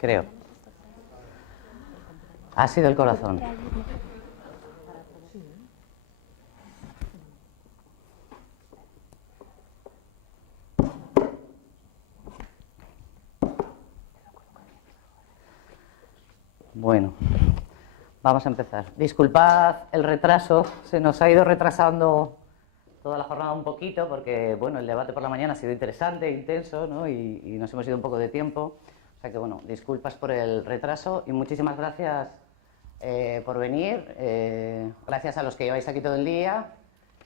creo. Ha sido el corazón. Bueno, vamos a empezar. Disculpad el retraso, se nos ha ido retrasando toda la jornada un poquito porque, bueno, el debate por la mañana ha sido interesante, intenso, ¿no? y nos hemos ido un poco de tiempo. O sea que, bueno, disculpas por el retraso y muchísimas gracias por venir. Gracias a los que lleváis aquí todo el día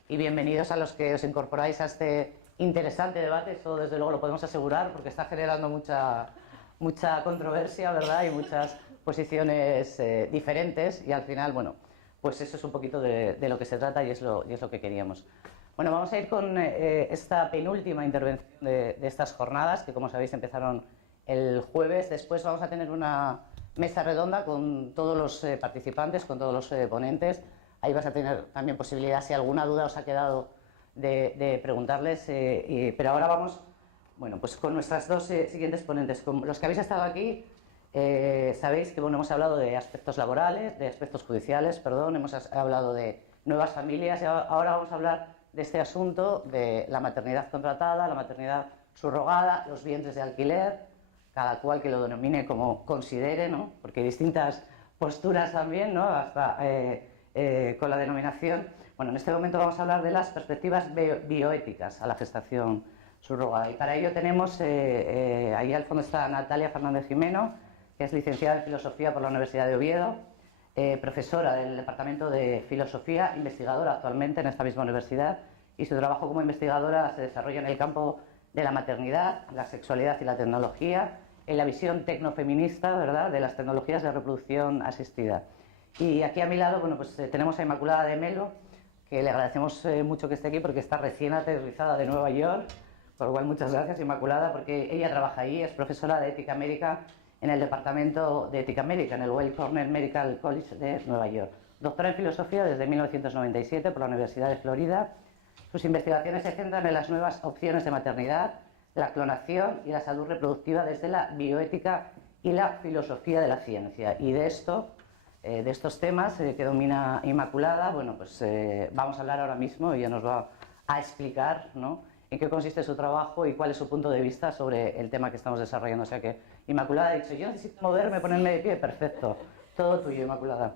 y bienvenidos a los que os incorporáis a este interesante debate. Eso, desde luego, lo podemos asegurar porque está generando mucha controversia, ¿verdad? Y muchas posiciones diferentes y al final, bueno, pues eso es un poquito de lo que se trata y es lo que queríamos. Bueno, vamos a ir con esta penúltima intervención de estas jornadas, que como sabéis empezaron el jueves. Después vamos a tener una mesa redonda con todos los participantes, con todos los ponentes. Ahí vas a tener también posibilidad, si alguna duda os ha quedado, de preguntarles. Pero ahora vamos, bueno, pues con nuestras dos siguientes ponentes. Con los que habéis estado aquí, sabéis que, bueno, hemos hablado de aspectos laborales, de aspectos judiciales, perdón, hemos hablado de nuevas familias y ahora vamos a hablar de este asunto de la maternidad contratada, la maternidad subrogada, los vientres de alquiler, cada cual que lo denomine como considere, ¿no? Porque hay distintas posturas también, ¿no? Hasta con la denominación. Bueno, en este momento vamos a hablar de las perspectivas bioéticas a la gestación subrogada. Y para ello tenemos, ahí al fondo está Natalia Fernández Jimeno, que es licenciada en Filosofía por la Universidad de Oviedo, profesora del Departamento de Filosofía, investigadora actualmente en esta misma universidad, y su trabajo como investigadora se desarrolla en el campo de la maternidad, la sexualidad y la tecnología, en la visión tecnofeminista, ¿verdad?, de las tecnologías de reproducción asistida. Y aquí a mi lado, bueno, pues tenemos a Inmaculada de Melo, que le agradecemos mucho que esté aquí porque está recién aterrizada de Nueva York, por lo cual muchas gracias, Inmaculada, porque ella trabaja ahí, es profesora de ética médica en el Departamento de Ética Médica, en el Weill Cornell Medical College de Nueva York. Doctora en Filosofía desde 1997 por la Universidad de Florida. Sus investigaciones se centran en las nuevas opciones de maternidad, la clonación y la salud reproductiva desde la bioética y la filosofía de la ciencia. Y de estos temas que domina Inmaculada, bueno, pues vamos a hablar ahora mismo y ella nos va a explicar, ¿no?, en qué consiste su trabajo y cuál es su punto de vista sobre el tema que estamos desarrollando. O sea que Inmaculada ha dicho, yo necesito moverme, ponerme de pie, perfecto. Todo tuyo, Inmaculada.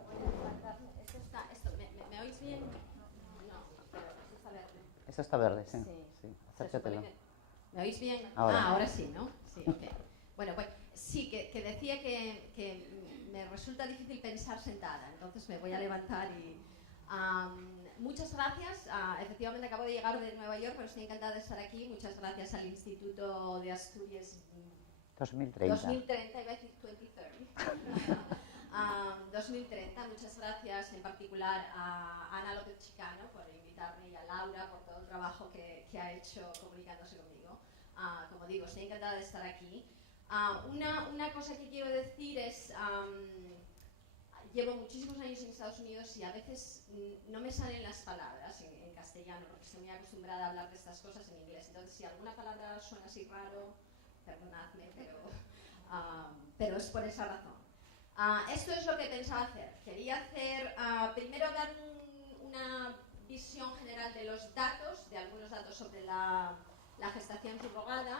¿Me oís bien? No, pero esto está verde. Esto está verde, sí. Sí, acércatelo. ¿Me oís bien? Ahora. Ahora sí, ¿no? Sí, ok. Bueno, pues sí, que decía que me resulta difícil pensar sentada, entonces me voy a levantar y... muchas gracias. Efectivamente acabo de llegar de Nueva York, pero estoy encantada de estar aquí. Muchas gracias al Instituto de Asturias 2030, iba a decir 2030. 2030. Muchas gracias en particular a Ana López Chicano por invitarme y a Laura por todo el trabajo que ha hecho comunicándose conmigo. Como digo, estoy encantada de estar aquí. Una cosa que quiero decir es... llevo muchísimos años en Estados Unidos y a veces no me salen las palabras en castellano porque estoy muy acostumbrada a hablar de estas cosas en inglés. Entonces, si alguna palabra suena así raro, perdonadme, pero es por esa razón. Esto es lo que pensaba hacer. Quería hacer, primero dar una visión general de los datos, de algunos datos sobre la gestación subrogada,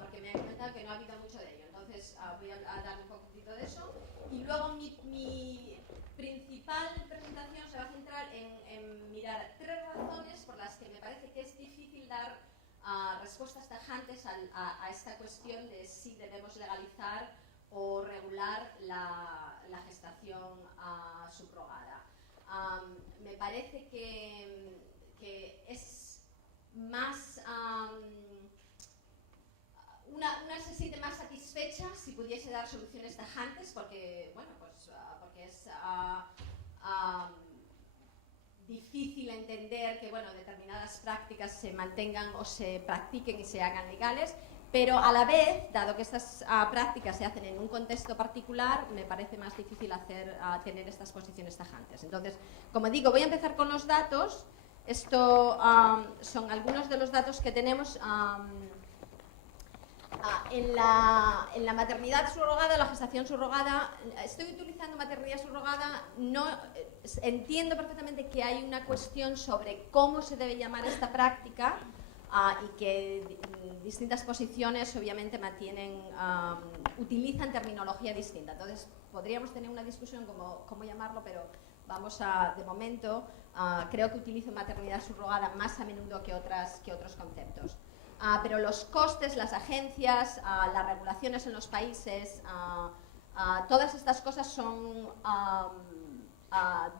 porque me han comentado que no ha habido mucho de ello. Entonces voy a dar un poquitito de eso. Y luego mi principal presentación se va a centrar en mirar tres razones por las que me parece que es difícil dar respuestas tajantes a esta cuestión de si debemos legalizar o regular la gestación subrogada. Me parece que es más... Una se siente más satisfecha si pudiese dar soluciones tajantes porque, bueno, pues porque es difícil entender que, bueno, determinadas prácticas se mantengan o se practiquen y se hagan legales, pero a la vez, dado que estas prácticas se hacen en un contexto particular, me parece más difícil tener estas posiciones tajantes. Entonces, como digo, voy a empezar con los datos. Esto son algunos de los datos que tenemos. En la maternidad subrogada, la gestación subrogada, estoy utilizando maternidad subrogada, no, entiendo perfectamente que hay una cuestión sobre cómo se debe llamar esta práctica y que distintas posiciones obviamente utilizan terminología distinta. Entonces podríamos tener una discusión cómo llamarlo, pero vamos de momento, creo que utilizo maternidad subrogada más a menudo que otros conceptos. Pero los costes, las agencias, las regulaciones en los países, todas estas cosas son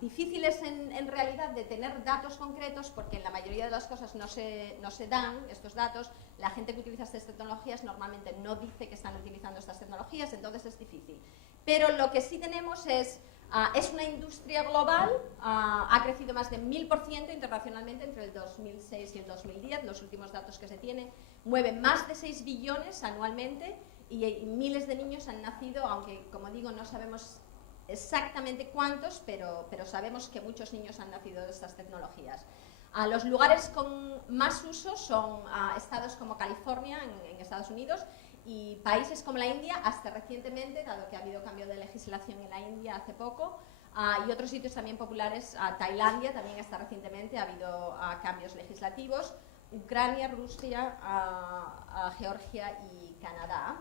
difíciles en realidad de tener datos concretos, porque en la mayoría de las cosas no se dan estos datos. La gente que utiliza estas tecnologías normalmente no dice que están utilizando estas tecnologías, entonces es difícil. Pero lo que sí tenemos es una industria global, ha crecido más de 1000% internacionalmente entre el 2006 y el 2010, los últimos datos que se tienen, mueve más de 6 billones anualmente y miles de niños han nacido, aunque como digo no sabemos exactamente cuántos, pero sabemos que muchos niños han nacido de estas tecnologías. Los lugares con más uso son estados como California en Estados Unidos, y países como la India, hasta recientemente, dado que ha habido cambio de legislación en la India hace poco, y otros sitios también populares, Tailandia también hasta recientemente ha habido cambios legislativos, Ucrania, Rusia, Georgia y Canadá.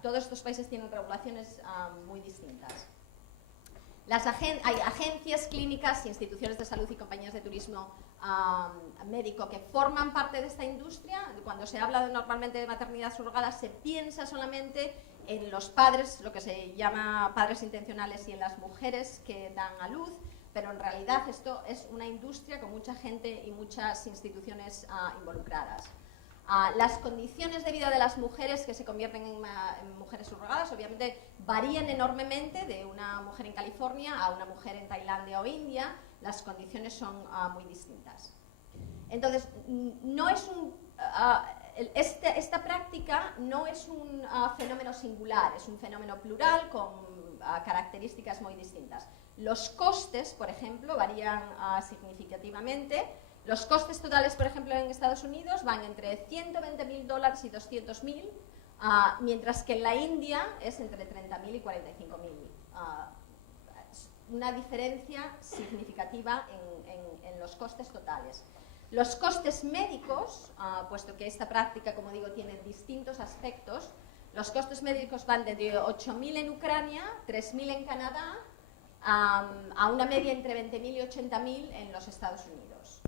Todos estos países tienen regulaciones muy distintas. Hay agencias, clínicas, instituciones de salud y compañías de turismo médico que forman parte de esta industria. Cuando se habla normalmente de maternidad subrogada se piensa solamente en los padres, lo que se llama padres intencionales, y en las mujeres que dan a luz, pero en realidad esto es una industria con mucha gente y muchas instituciones involucradas. Las condiciones de vida de las mujeres que se convierten en mujeres subrogadas obviamente varían enormemente de una mujer en California a una mujer en Tailandia o India. Las condiciones son muy distintas. Entonces, no es esta práctica no es un fenómeno singular, es un fenómeno plural con características muy distintas. Los costes, por ejemplo, varían significativamente. Los costes totales, por ejemplo, en Estados Unidos van entre $120.000 y $200.000, mientras que en la India es entre $30.000 y $45.000. Una diferencia significativa en los costes totales. Los costes médicos, puesto que esta práctica, como digo, tiene distintos aspectos, los costes médicos van desde 8.000 en Ucrania, 3.000 en Canadá, a una media entre 20.000 y 80.000 en los Estados Unidos.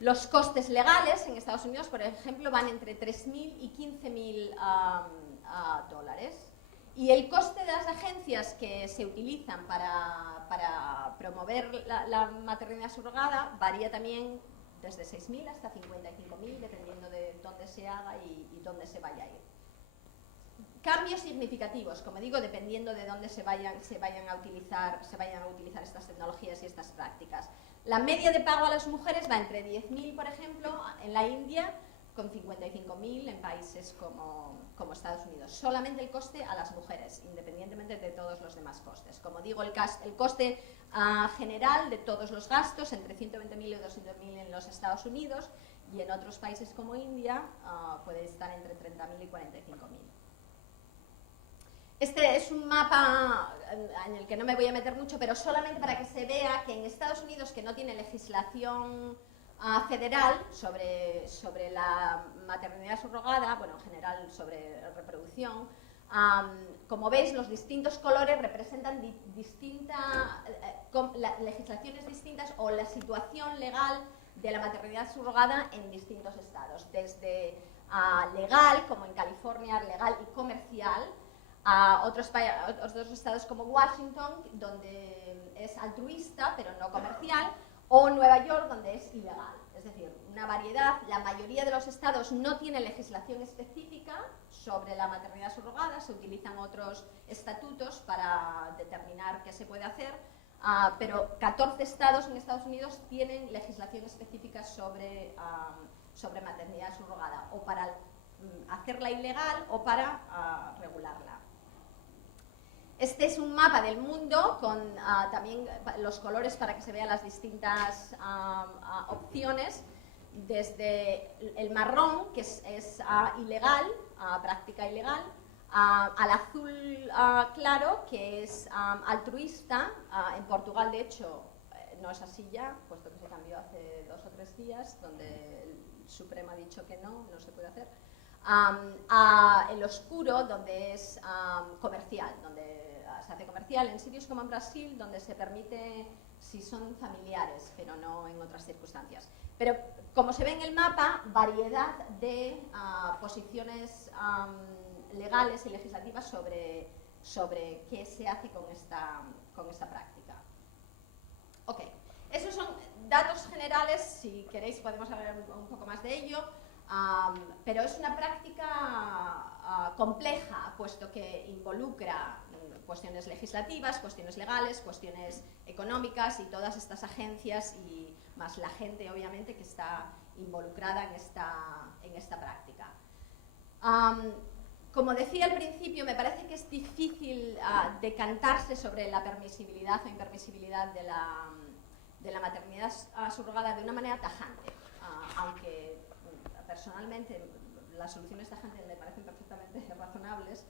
Los costes legales en Estados Unidos, por ejemplo, van entre 3.000 y 15.000 dólares. Y el coste de las agencias que se utilizan para promover la maternidad subrogada varía también desde 6.000 hasta 55.000, dependiendo de dónde se haga y dónde se vaya a ir. Cambios significativos, como digo, dependiendo de dónde se vayan a utilizar estas tecnologías y estas prácticas. La media de pago a las mujeres va entre 10.000, por ejemplo, en la India, con 55.000 en países como Estados Unidos. Solamente el coste a las mujeres, independientemente de todos los demás costes. Como digo, el coste general de todos los gastos, entre 120.000 y 200.000 en los Estados Unidos, y en otros países como India puede estar entre 30.000 y 45.000. Este es un mapa en el que no me voy a meter mucho, pero solamente para que se vea que en Estados Unidos, que no tiene legislación federal sobre la maternidad subrogada, bueno, en general sobre reproducción, como veis, los distintos colores representan legislaciones distintas o la situación legal de la maternidad subrogada en distintos estados, desde legal, como en California, legal y comercial, a otros estados como Washington, donde es altruista pero no comercial, o Nueva York, donde es ilegal. Es decir, una variedad. La mayoría de los estados no tienen legislación específica sobre la maternidad subrogada, se utilizan otros estatutos para determinar qué se puede hacer, pero 14 estados en Estados Unidos tienen legislación específica sobre maternidad subrogada, o para hacerla ilegal o para regularla. Este es un mapa del mundo con también los colores para que se vean las distintas opciones. desde el marrón, que es ilegal, práctica ilegal, al azul claro, que es altruista. En Portugal, de hecho, no es así ya, puesto que se cambió hace 2 o 3 días, donde el Supremo ha dicho que no se puede hacer. El oscuro, donde es comercial, donde se hace comercial en sitios como en Brasil, donde se permite si son familiares, pero no en otras circunstancias. Pero como se ve en el mapa, variedad de posiciones legales y legislativas sobre qué se hace con esta práctica. Ok, esos son datos generales, si queréis podemos hablar un poco más de ello, pero es una práctica compleja, puesto que involucra cuestiones legislativas, cuestiones legales, cuestiones económicas y todas estas agencias y más la gente, obviamente, que está involucrada en esta práctica. Como decía al principio, me parece que es difícil decantarse sobre la permisibilidad o impermisibilidad de la maternidad subrogada de una manera tajante, aunque personalmente las soluciones tajantes me parecen perfectamente razonables.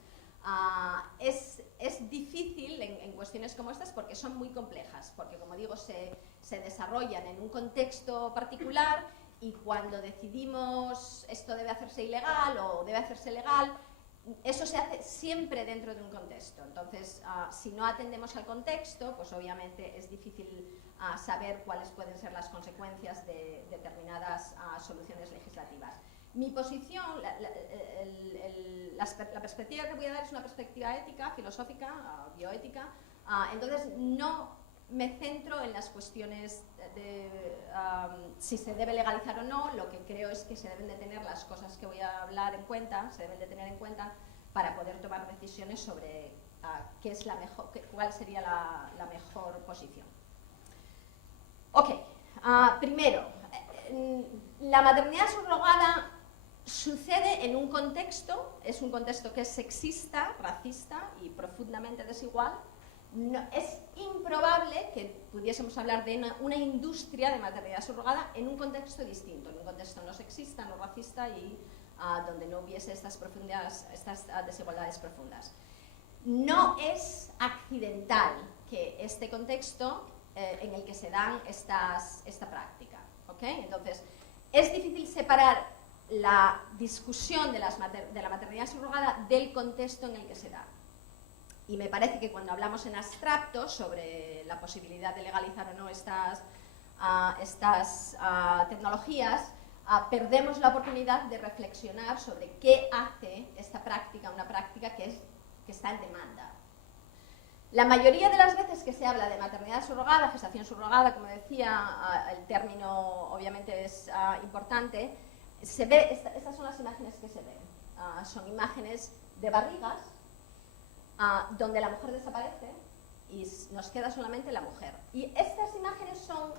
Es difícil en cuestiones como estas porque son muy complejas, porque, como digo, se desarrollan en un contexto particular y cuando decidimos esto debe hacerse ilegal o debe hacerse legal, eso se hace siempre dentro de un contexto. Entonces, si no atendemos al contexto, pues obviamente es difícil saber cuáles pueden ser las consecuencias de determinadas soluciones legislativas. Mi posición, la perspectiva que voy a dar es una perspectiva ética, filosófica, bioética, entonces no me centro en las cuestiones de si se debe legalizar o no. Lo que creo es que se deben de tener las cosas que voy a hablar en cuenta, se deben de tener en cuenta para poder tomar decisiones sobre qué es la mejor, cuál sería la mejor posición. Ok, primero, la maternidad subrogada sucede en un contexto, es un contexto que es sexista, racista y profundamente desigual. No, es improbable que pudiésemos hablar de una industria de maternidad subrogada en un contexto distinto, en un contexto no sexista, no racista y donde no hubiese estas desigualdades profundas. No es accidental que este contexto en el que se dan esta práctica, ¿okay? Entonces, es difícil separar la discusión de la maternidad subrogada del contexto en el que se da. Y me parece que cuando hablamos en abstracto sobre la posibilidad de legalizar o no estas tecnologías, perdemos la oportunidad de reflexionar sobre qué hace esta práctica, una práctica que está en demanda. La mayoría de las veces que se habla de maternidad subrogada, gestación subrogada, como decía, el término obviamente es importante, se ve, estas son las imágenes que se ven. Son imágenes de barrigas, donde la mujer desaparece y nos queda solamente la mujer. Y estas imágenes son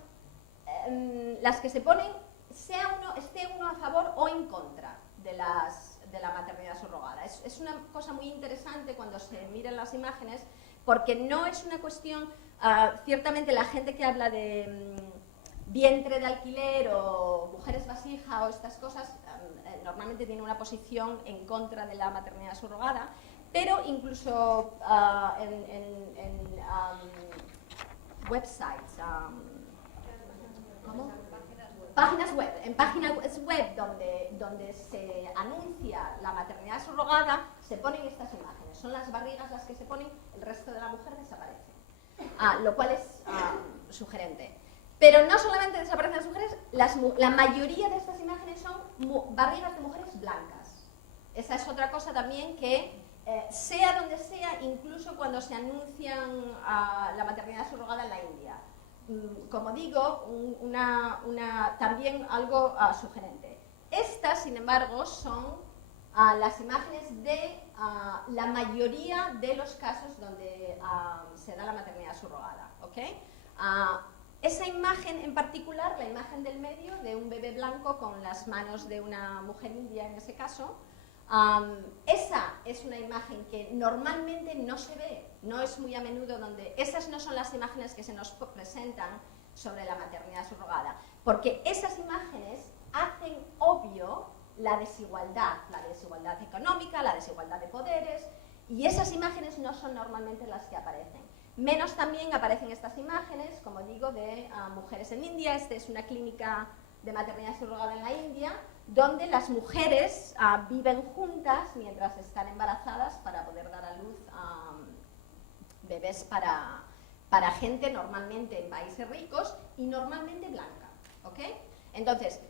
las que se ponen, esté uno a favor o en contra de la maternidad subrogada. Es una cosa muy interesante cuando se miran las imágenes, porque no es una cuestión, ciertamente la gente que habla de vientre de alquiler o mujeres vasija o estas cosas, normalmente tiene una posición en contra de la maternidad subrogada, pero incluso en websites, ¿cómo? Páginas web, en páginas web donde se anuncia la maternidad subrogada, se ponen estas imágenes. Son las barrigas las que se ponen, el resto de la mujer desaparece. Lo cual es sugerente. Pero no solamente desaparecen las mujeres, la mayoría de estas imágenes son barrigas de mujeres blancas. Esa es otra cosa también que, sea donde sea, incluso cuando se anuncian la maternidad subrogada en la India. Como digo, también algo sugerente. Estas, sin embargo, son las imágenes de la mayoría de los casos donde se da la maternidad subrogada, ¿okay? Esa imagen en particular, la imagen del medio de un bebé blanco con las manos de una mujer india en ese caso, esa es una imagen que normalmente no se ve, no es muy a menudo donde... Esas no son las imágenes que se nos presentan sobre la maternidad subrogada, porque esas imágenes hacen obvio la desigualdad económica, la desigualdad de poderes, y esas imágenes no son normalmente las que aparecen. Menos también aparecen estas imágenes, como digo, de mujeres en India. Esta es una clínica de maternidad subrogada en la India, donde las mujeres viven juntas mientras están embarazadas para poder dar a luz bebés para gente normalmente en países ricos y normalmente blanca, ¿ok? Entonces,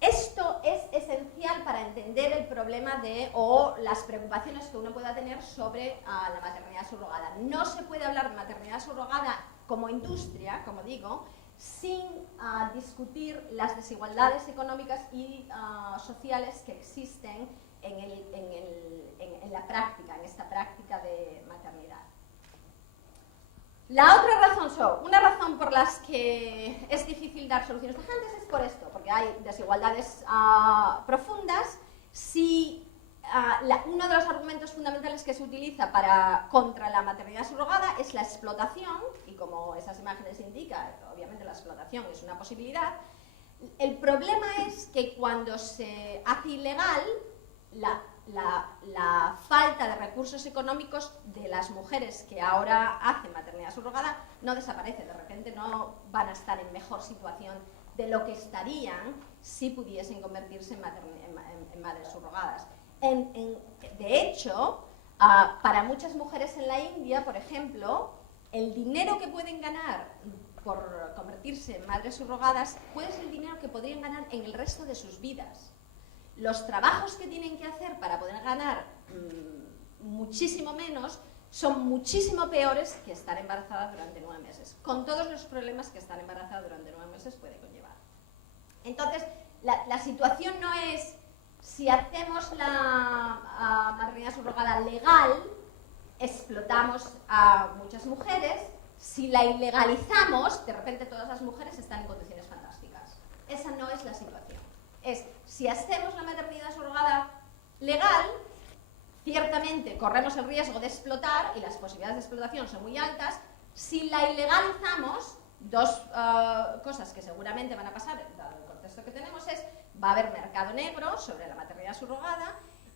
esto es esencial para entender el problema o las preocupaciones que uno pueda tener sobre la maternidad subrogada. No se puede hablar de maternidad subrogada como industria, como digo, sin discutir las desigualdades económicas y sociales que existen en la práctica, en esta práctica de maternidad. La otra razón, una razón por las que es difícil dar soluciones tajantes es por esto, porque hay desigualdades profundas. Uno de los argumentos fundamentales que se utiliza contra la maternidad subrogada es la explotación, y como esas imágenes indican, obviamente la explotación es una posibilidad. El problema es que cuando se hace ilegal, la falta de recursos económicos de las mujeres que ahora hacen maternidad subrogada no desaparece. De repente no van a estar en mejor situación de lo que estarían si pudiesen convertirse en madres subrogadas. De hecho, para muchas mujeres en la India, por ejemplo, el dinero que pueden ganar por convertirse en madres subrogadas puede ser el dinero que podrían ganar en el resto de sus vidas. Los trabajos que tienen que hacer para poder ganar muchísimo menos son muchísimo peores que estar embarazada durante 9 meses, con todos los problemas que estar embarazada durante 9 meses puede conllevar. Entonces, la situación no es si hacemos la maternidad subrogada legal, explotamos a muchas mujeres. Si la ilegalizamos, de repente todas las mujeres están en condiciones fantásticas. Esa no es la situación. Si hacemos la maternidad subrogada legal, ciertamente corremos el riesgo de explotar y las posibilidades de explotación son muy altas. Si la ilegalizamos, dos cosas que seguramente van a pasar, dado el contexto que tenemos, va a haber mercado negro sobre la maternidad subrogada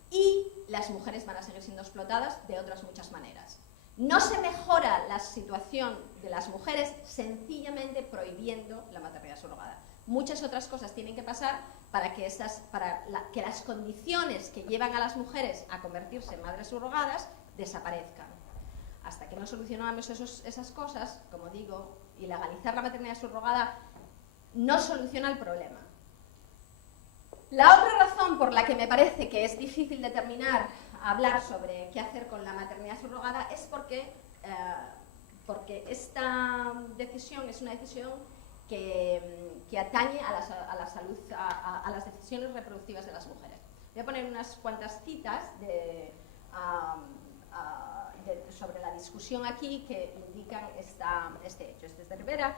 y las mujeres van a seguir siendo explotadas de otras muchas maneras. No se mejora la situación de las mujeres sencillamente prohibiendo la maternidad subrogada. Muchas otras cosas tienen que pasar para que las condiciones que llevan a las mujeres a convertirse en madres subrogadas desaparezcan. Hasta que no solucionamos esas cosas, como digo, ilegalizar la maternidad subrogada no soluciona el problema. La otra razón por la que me parece que es difícil hablar sobre qué hacer con la maternidad subrogada es porque esta decisión es una decisión que atañe a la salud, a las decisiones reproductivas de las mujeres. Voy a poner unas cuantas citas sobre la discusión aquí que indican este hecho. Este es de Rivera.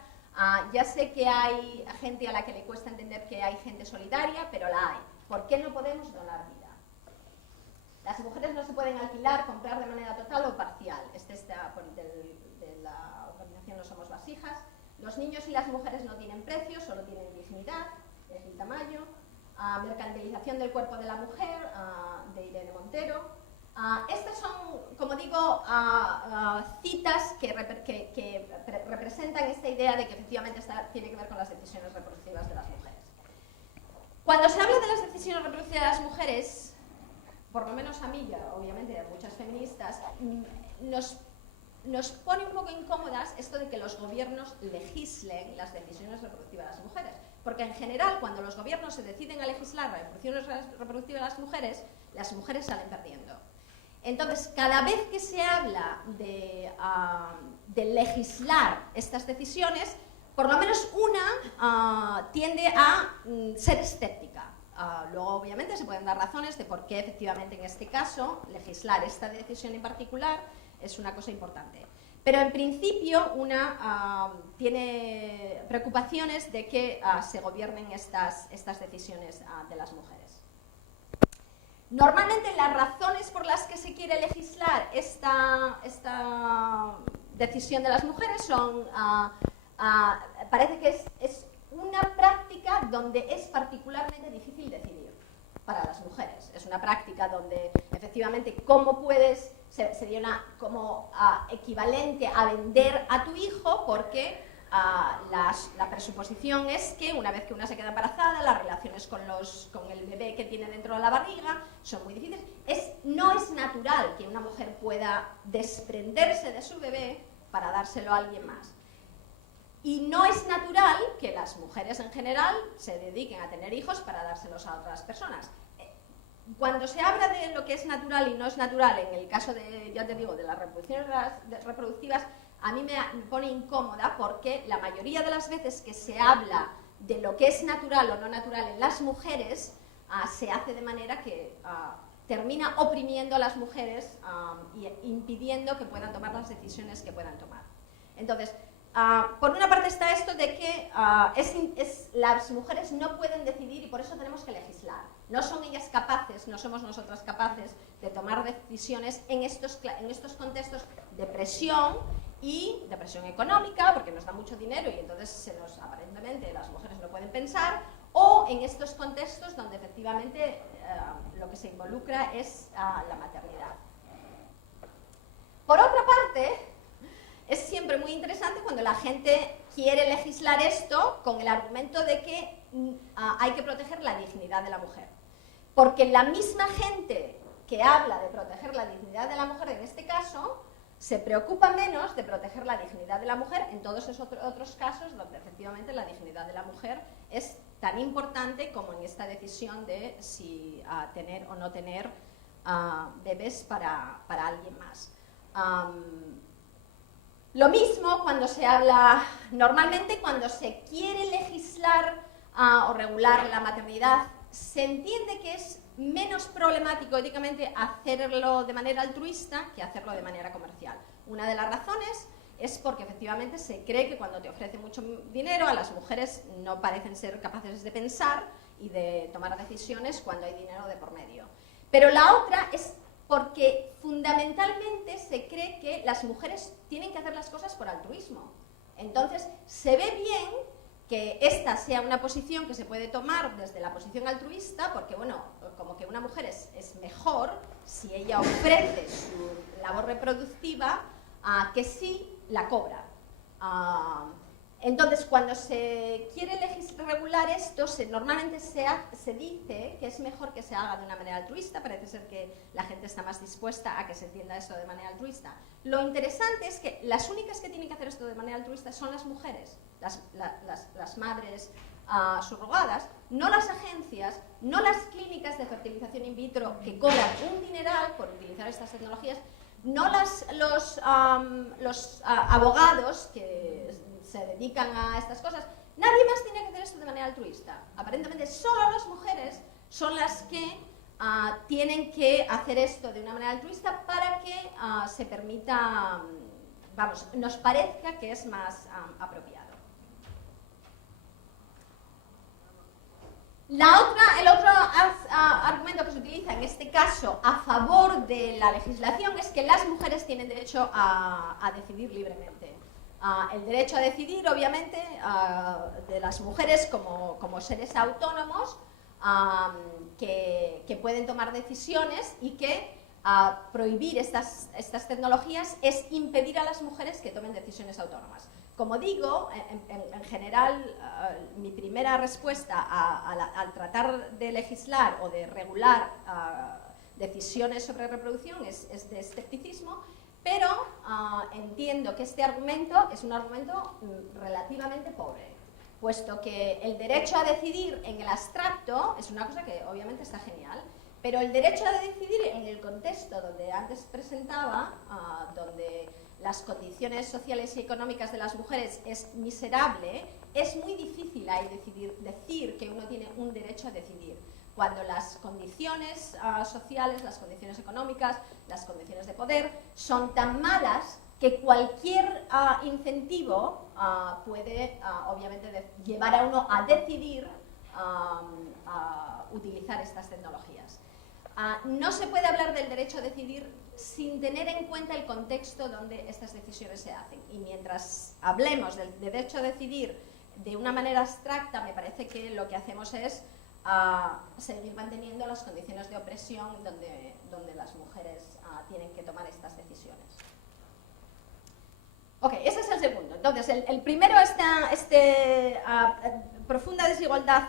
Ya sé que hay gente a la que le cuesta entender que hay gente solidaria, pero la hay. ¿Por qué no podemos donar vida? Las mujeres no se pueden alquilar, comprar de manera total o parcial. Este está de la organización No Somos Vasijas. Los niños y las mujeres no tienen precio, solo tienen dignidad, es Rita Mayo. Mercantilización del cuerpo de la mujer, de Irene Montero. Estas son, como digo, citas que representan esta idea de que efectivamente tiene que ver con las decisiones reproductivas de las mujeres. Cuando se habla de las decisiones reproductivas de las mujeres, por lo menos a mí, y obviamente a muchas feministas, nos pone un poco incómodas esto de que los gobiernos legislen las decisiones reproductivas de las mujeres. Porque en general, cuando los gobiernos se deciden a legislar las decisiones reproductivas de las mujeres salen perdiendo. Entonces, cada vez que se habla de legislar estas decisiones, por lo menos una tiende a ser escéptica. Luego, obviamente, se pueden dar razones de por qué, efectivamente, en este caso, legislar esta decisión en particular es una cosa importante. Pero, en principio, una tiene preocupaciones de que se gobiernen estas decisiones de las mujeres. Normalmente las razones por las que se quiere legislar esta decisión de las mujeres son, parece que es una práctica práctica donde es particularmente difícil decidir para las mujeres. Es una práctica donde efectivamente cómo puedes, sería como equivalente a vender a tu hijo, porque la presuposición es que una vez que una se queda embarazada, las relaciones con el bebé que tiene dentro de la barriga son muy difíciles. No es natural que una mujer pueda desprenderse de su bebé para dárselo a alguien más. Y no es natural que las mujeres en general se dediquen a tener hijos para dárselos a otras personas. Cuando se habla de lo que es natural y no es natural, en el caso de, ya te digo, de las reproducciones reproductivas, a mí me pone incómoda, porque la mayoría de las veces que se habla de lo que es natural o no natural en las mujeres, se hace de manera que termina oprimiendo a las mujeres y impidiendo que puedan tomar las decisiones que puedan tomar. Entonces, por una parte está esto de que las mujeres no pueden decidir y por eso tenemos que legislar. No son ellas capaces, no somos nosotras capaces de tomar decisiones en estos contextos de presión y de presión económica, porque nos da mucho dinero y entonces aparentemente las mujeres no pueden pensar, o en estos contextos donde efectivamente lo que se involucra es la maternidad. Por otra parte, es siempre muy interesante cuando la gente quiere legislar esto con el argumento de que hay que proteger la dignidad de la mujer. Porque la misma gente que habla de proteger la dignidad de la mujer en este caso, se preocupa menos de proteger la dignidad de la mujer en todos esos otros casos donde efectivamente la dignidad de la mujer es tan importante como en esta decisión de si tener o no tener bebés para alguien más. Lo mismo cuando se habla, normalmente cuando se quiere legislar o regular la maternidad, se entiende que es menos problemático éticamente hacerlo de manera altruista que hacerlo de manera comercial. Una de las razones es porque efectivamente se cree que cuando te ofrece mucho dinero a las mujeres no parecen ser capaces de pensar y de tomar decisiones cuando hay dinero de por medio. Pero la otra es porque fundamentalmente se cree que las mujeres tienen que hacer las cosas por altruismo. Entonces se ve bien que esta sea una posición que se puede tomar desde la posición altruista, porque bueno, como que una mujer es mejor si ella ofrece su labor reproductiva que si la cobra. Entonces, cuando se quiere regular esto, normalmente se dice que es mejor que se haga de una manera altruista. Parece ser que la gente está más dispuesta a que se entienda esto de manera altruista. Lo interesante es que las únicas que tienen que hacer esto de manera altruista son las mujeres, las madres subrogadas, no las agencias, no las clínicas de fertilización in vitro que cobran un dineral por utilizar estas tecnologías, no los abogados que se dedican a estas cosas. Nadie más tiene que hacer esto de manera altruista. Aparentemente solo las mujeres son las que tienen que hacer esto de una manera altruista para que se permita, nos parezca que es más apropiado. El otro argumento que se utiliza en este caso a favor de la legislación es que las mujeres tienen derecho a decidir libremente. El derecho a decidir, obviamente, de las mujeres como seres autónomos que pueden tomar decisiones y que prohibir estas tecnologías es impedir a las mujeres que tomen decisiones autónomas. Como digo, en general, mi primera respuesta al tratar de legislar o de regular decisiones sobre reproducción es de escepticismo, pero entiendo que este argumento es un argumento relativamente pobre, puesto que el derecho a decidir en el abstracto es una cosa que obviamente está genial, pero el derecho a decidir en el contexto donde antes presentaba, donde las condiciones sociales y económicas de las mujeres es miserable, es muy difícil ahí decir que uno tiene un derecho a decidir, cuando las condiciones sociales, las condiciones económicas, las condiciones de poder son tan malas que cualquier incentivo puede obviamente llevar a uno a decidir utilizar estas tecnologías. No se puede hablar del derecho a decidir sin tener en cuenta el contexto donde estas decisiones se hacen. Y mientras hablemos del derecho a decidir de una manera abstracta me parece que lo que hacemos es seguir manteniendo las condiciones de opresión donde las mujeres tienen que tomar estas decisiones. Ok, ese es el segundo. Entonces, el primero está profunda desigualdad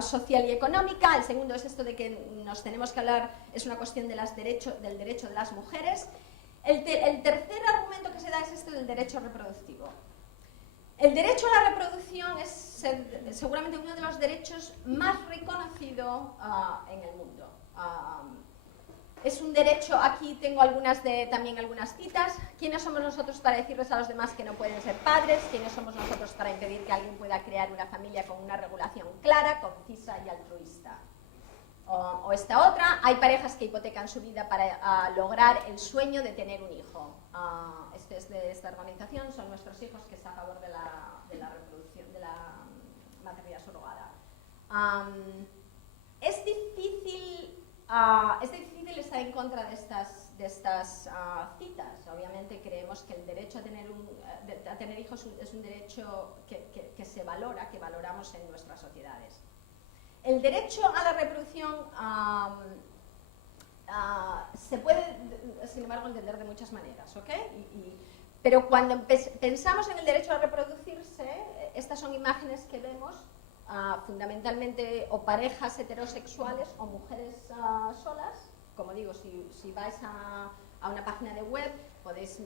social y económica. El segundo es esto de que nos tenemos que hablar, es una cuestión de del derecho de las mujeres. El tercer argumento que se da es este del derecho reproductivo. El derecho a la reproducción es seguramente uno de los derechos más reconocidos en el mundo. Es un derecho, aquí tengo también algunas citas. ¿Quiénes somos nosotros para decirles a los demás que no pueden ser padres? ¿Quiénes somos nosotros para impedir que alguien pueda crear una familia con una regulación clara, concisa y altruista? O esta otra, hay parejas que hipotecan su vida para lograr el sueño de tener un hijo. Este es de esta organización, son nuestros hijos, que está a favor de la reproducción, de la maternidad surrogada. Es difícil estar en contra de estas citas. Obviamente creemos que el derecho a tener hijos es un derecho que se valora, que valoramos en nuestras sociedades. El derecho a la reproducción se puede, sin embargo, entender de muchas maneras, ¿ok? Pero cuando pensamos en el derecho a reproducirse, estas son imágenes que vemos fundamentalmente o parejas heterosexuales o mujeres solas. Como digo, si vais a una página de web podéis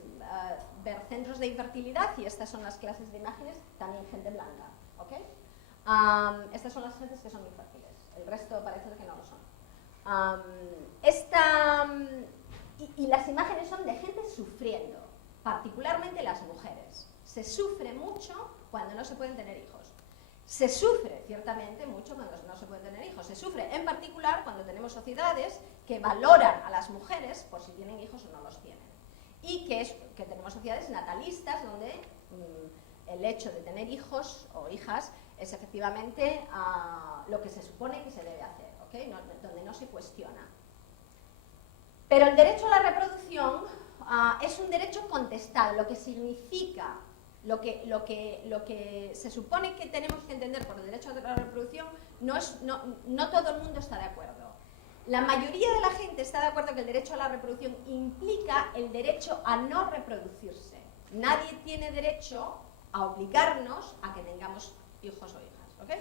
ver centros de infertilidad y estas son las clases de imágenes, también gente blanca, ¿ok? Estas son las gentes que son infértiles, el resto parece que no lo son. Y las imágenes son de gente sufriendo, particularmente las mujeres. Se sufre mucho cuando no se pueden tener hijos. Se sufre ciertamente mucho cuando no se pueden tener hijos. Se sufre en particular cuando tenemos sociedades que valoran a las mujeres por si tienen hijos o no los tienen. Y que tenemos sociedades natalistas donde el hecho de tener hijos o hijas es efectivamente lo que se supone que se debe hacer, ¿okay? Donde no se cuestiona. Pero el derecho a la reproducción es un derecho contestado, lo que significa, lo que se supone que tenemos que entender por el derecho a la reproducción, no todo el mundo está de acuerdo. La mayoría de la gente está de acuerdo que el derecho a la reproducción implica el derecho a no reproducirse. Nadie tiene derecho a obligarnos a que tengamos hijos o hijas, ¿ok?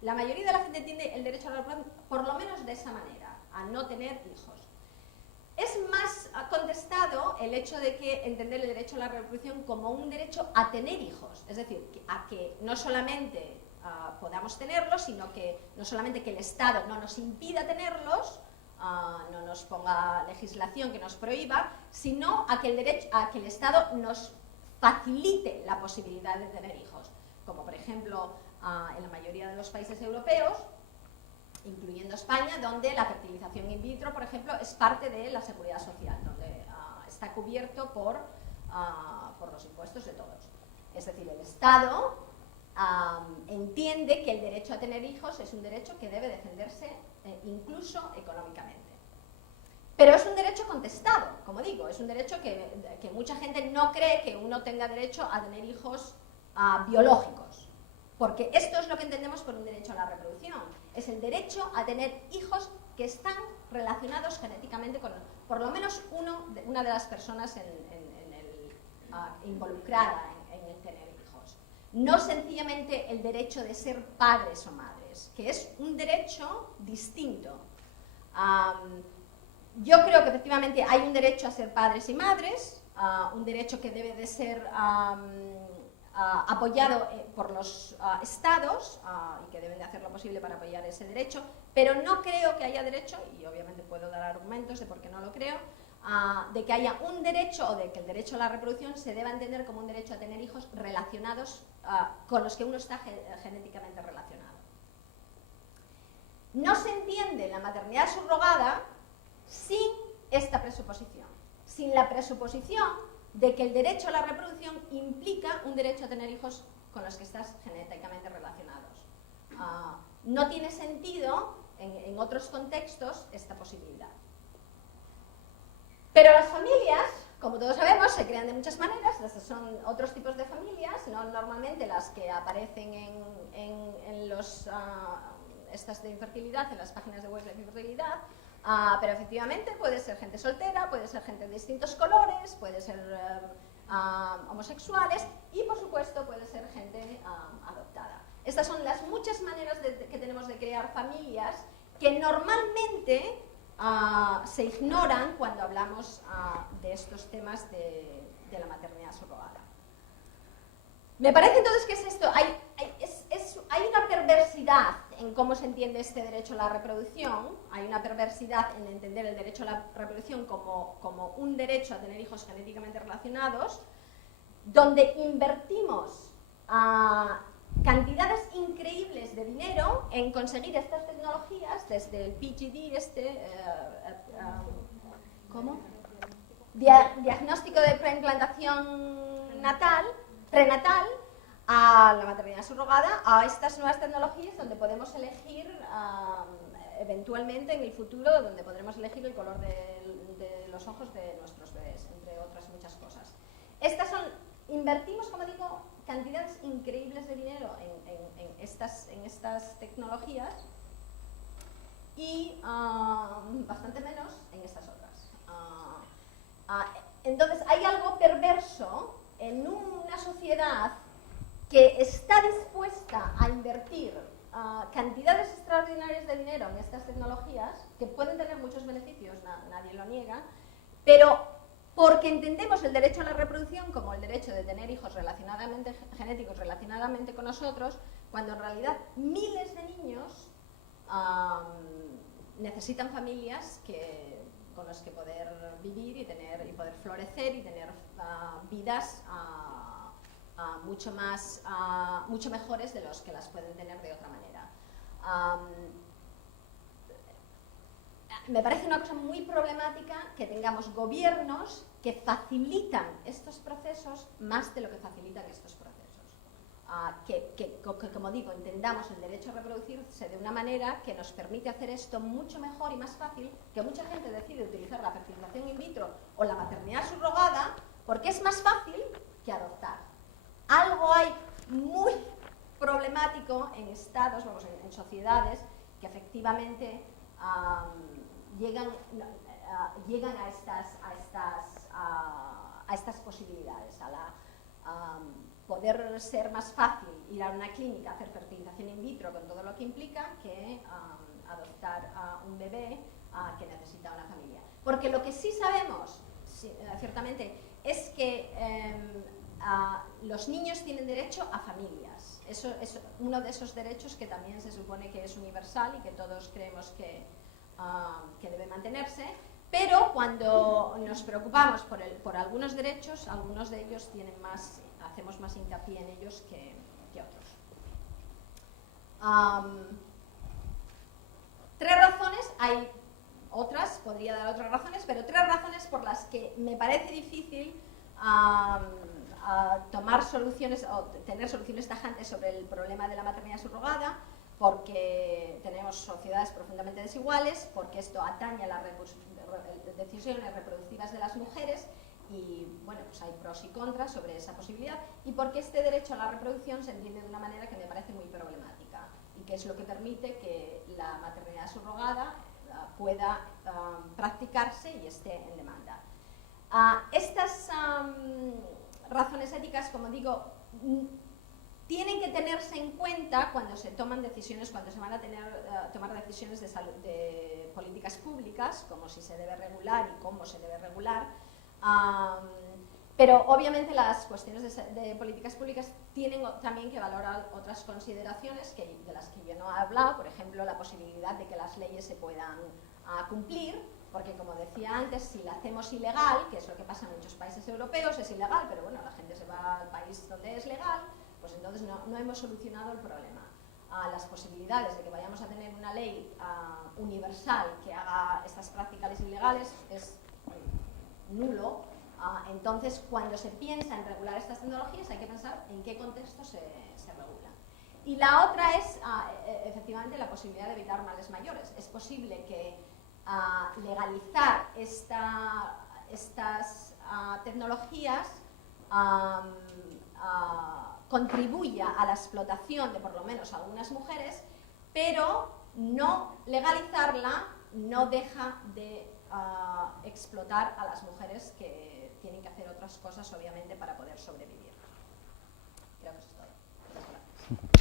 La mayoría de la gente tiene el derecho a la reproducción, por lo menos de esa manera, a no tener hijos. Es más contestado el hecho de que entender el derecho a la reproducción como un derecho a tener hijos, es decir, a que no solamente podamos tenerlos, sino que no solamente que el Estado no nos impida tenerlos, no nos ponga legislación que nos prohíba, sino a que el Estado nos facilite la posibilidad de tener hijos, como por ejemplo en la mayoría de los países europeos, incluyendo España, donde la fertilización in vitro, por ejemplo, es parte de la seguridad social, donde está cubierto por los impuestos de todos. Es decir, el Estado entiende que el derecho a tener hijos es un derecho que debe defenderse incluso económicamente. Pero es un derecho contestado, como digo, es un derecho que mucha gente no cree que uno tenga derecho a tener hijos biológicos. Porque esto es lo que entendemos por un derecho a la reproducción. Es el derecho a tener hijos que están relacionados genéticamente con, por lo menos, una de las personas involucrada en el tener hijos. No sencillamente el derecho de ser padres o madres, que es un derecho distinto. Yo creo que efectivamente hay un derecho a ser padres y madres, un derecho que debe de ser apoyado por los estados y que deben de hacer lo posible para apoyar ese derecho, pero no creo que haya derecho, y obviamente puedo dar argumentos de por qué no lo creo, de que haya un derecho o de que el derecho a la reproducción se deba entender como un derecho a tener hijos relacionados con los que uno está genéticamente relacionado. No se entiende la maternidad subrogada sin esta presuposición, sin la presuposición de que el derecho a la reproducción implica un derecho a tener hijos con los que estás genéticamente relacionados. No tiene sentido en otros contextos esta posibilidad. Pero las familias, como todos sabemos, se crean de muchas maneras. Estos son otros tipos de familias, no normalmente las que aparecen en los estas de infertilidad, en las páginas de web de infertilidad, pero efectivamente puede ser gente soltera, puede ser gente de distintos colores, puede ser homosexuales y, por supuesto, puede ser gente adoptada. Estas son las muchas maneras que tenemos de crear familias que normalmente se ignoran cuando hablamos de estos temas de la maternidad subrogada. Me parece entonces que es esto, hay una perversidad en cómo se entiende este derecho a la reproducción, hay una perversidad en entender el derecho a la reproducción como un derecho a tener hijos genéticamente relacionados, donde invertimos cantidades increíbles de dinero en conseguir estas tecnologías, desde el PGD, ¿cómo? Diagnóstico de preimplantación prenatal, a la maternidad subrogada, a estas nuevas tecnologías donde podemos elegir, eventualmente en el futuro, donde podremos elegir el color de los ojos de nuestros bebés, entre otras muchas cosas. Invertimos, como digo, cantidades increíbles de dinero en estas tecnologías y bastante menos en estas otras. Entonces, hay algo perverso en una sociedad que está dispuesta a invertir cantidades extraordinarias de dinero en estas tecnologías, que pueden tener muchos beneficios, nadie lo niega, pero porque entendemos el derecho a la reproducción como el derecho de tener hijos genéticos relacionadamente con nosotros, cuando en realidad miles de niños necesitan familias con las que poder vivir y poder florecer y tener vidas mucho mejores de los que las pueden tener de otra manera. Me parece una cosa muy problemática que tengamos gobiernos que facilitan estos procesos más de lo que facilitan estos procesos. Que, como digo, entendamos el derecho a reproducirse de una manera que nos permite hacer esto mucho mejor y más fácil, que mucha gente decide utilizar la fertilización in vitro o la maternidad subrogada porque es más fácil que adoptar. Algo hay muy problemático en estados, en sociedades que efectivamente llegan a estas posibilidades, a poder ser más fácil ir a una clínica a hacer fertilización in vitro con todo lo que implica que adoptar a un bebé que necesita una familia. Porque lo que sí sabemos, ciertamente, es que los niños tienen derecho a familias. Eso es uno de esos derechos que también se supone que es universal y que todos creemos que debe mantenerse, pero cuando nos preocupamos por algunos derechos, algunos de ellos hacemos más hincapié en ellos que otros. Tres razones, hay otras, podría dar otras razones, pero tres razones por las que me parece difícil tomar soluciones o tener soluciones tajantes sobre el problema de la maternidad subrogada, porque tenemos sociedades profundamente desiguales, porque esto atañe a las decisiones reproductivas de las mujeres y, bueno, pues hay pros y contras sobre esa posibilidad, y porque este derecho a la reproducción se entiende de una manera que me parece muy problemática y que es lo que permite que la maternidad subrogada pueda practicarse y esté en demanda. Estas razones éticas, como digo, tienen que tenerse en cuenta cuando se toman decisiones, cuando se van a tomar decisiones de políticas públicas, como si se debe regular y cómo se debe regular. Pero obviamente las cuestiones de políticas públicas tienen también que valorar otras consideraciones de las que yo no he hablado, por ejemplo, la posibilidad de que las leyes se puedan cumplir, porque como decía antes, si la hacemos ilegal, que es lo que pasa en muchos países europeos, es ilegal, pero bueno, la gente se va al país donde es legal, pues entonces no hemos solucionado el problema. Las posibilidades de que vayamos a tener una ley universal que haga estas prácticas ilegales es nulo. Entonces, cuando se piensa en regular estas tecnologías, hay que pensar en qué contexto se regula. Y la otra es, efectivamente, la posibilidad de evitar males mayores. Es posible que legalizar estas tecnologías contribuya a la explotación de por lo menos algunas mujeres, pero no legalizarla no deja de explotar a las mujeres que tienen que hacer otras cosas, obviamente, para poder sobrevivir. Creo que eso es todo. Muchas gracias.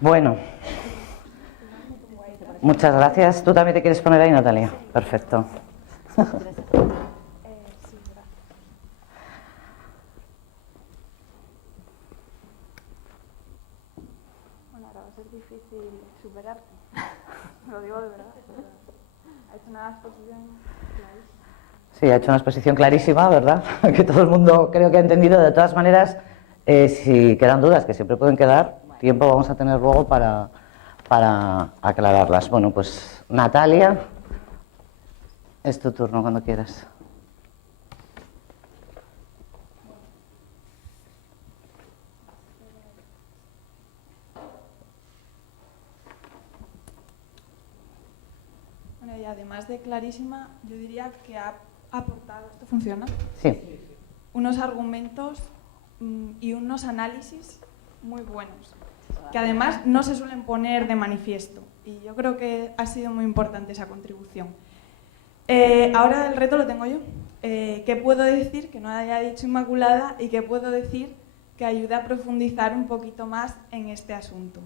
Bueno, muchas gracias. ¿Tú también te quieres poner ahí, Natalia? Perfecto. Sí, gracias. Bueno, ahora va a ser difícil superarte. Lo digo de verdad. Ha hecho una exposición clarísima. Sí, ha hecho una exposición clarísima, ¿verdad? Que todo el mundo creo que ha entendido. De todas maneras, si quedan dudas, que siempre pueden quedar, tiempo vamos a tener luego para aclararlas. Bueno, pues Natalia, es tu turno cuando quieras. Bueno, y además de clarísima, yo diría que ha aportado, ¿esto funciona? Sí. Unos argumentos y unos análisis muy buenos, que además no se suelen poner de manifiesto, y yo creo que ha sido muy importante esa contribución. Ahora el reto lo tengo yo. ¿Qué puedo decir que no haya dicho Inmaculada y qué puedo decir que ayude a profundizar un poquito más en este asunto?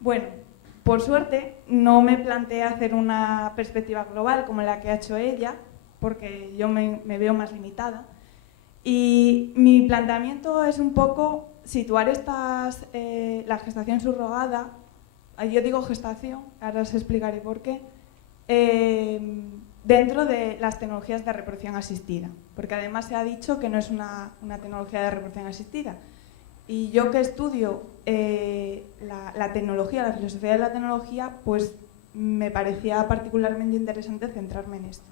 Bueno, por suerte no me planteé hacer una perspectiva global como la que ha hecho ella, porque yo me veo más limitada, y mi planteamiento es un poco situar la gestación subrogada, yo digo gestación, ahora os explicaré por qué, dentro de las tecnologías de reproducción asistida, porque además se ha dicho que no es una tecnología de reproducción asistida. Y yo que estudio la tecnología, la filosofía de la tecnología, pues me parecía particularmente interesante centrarme en esto.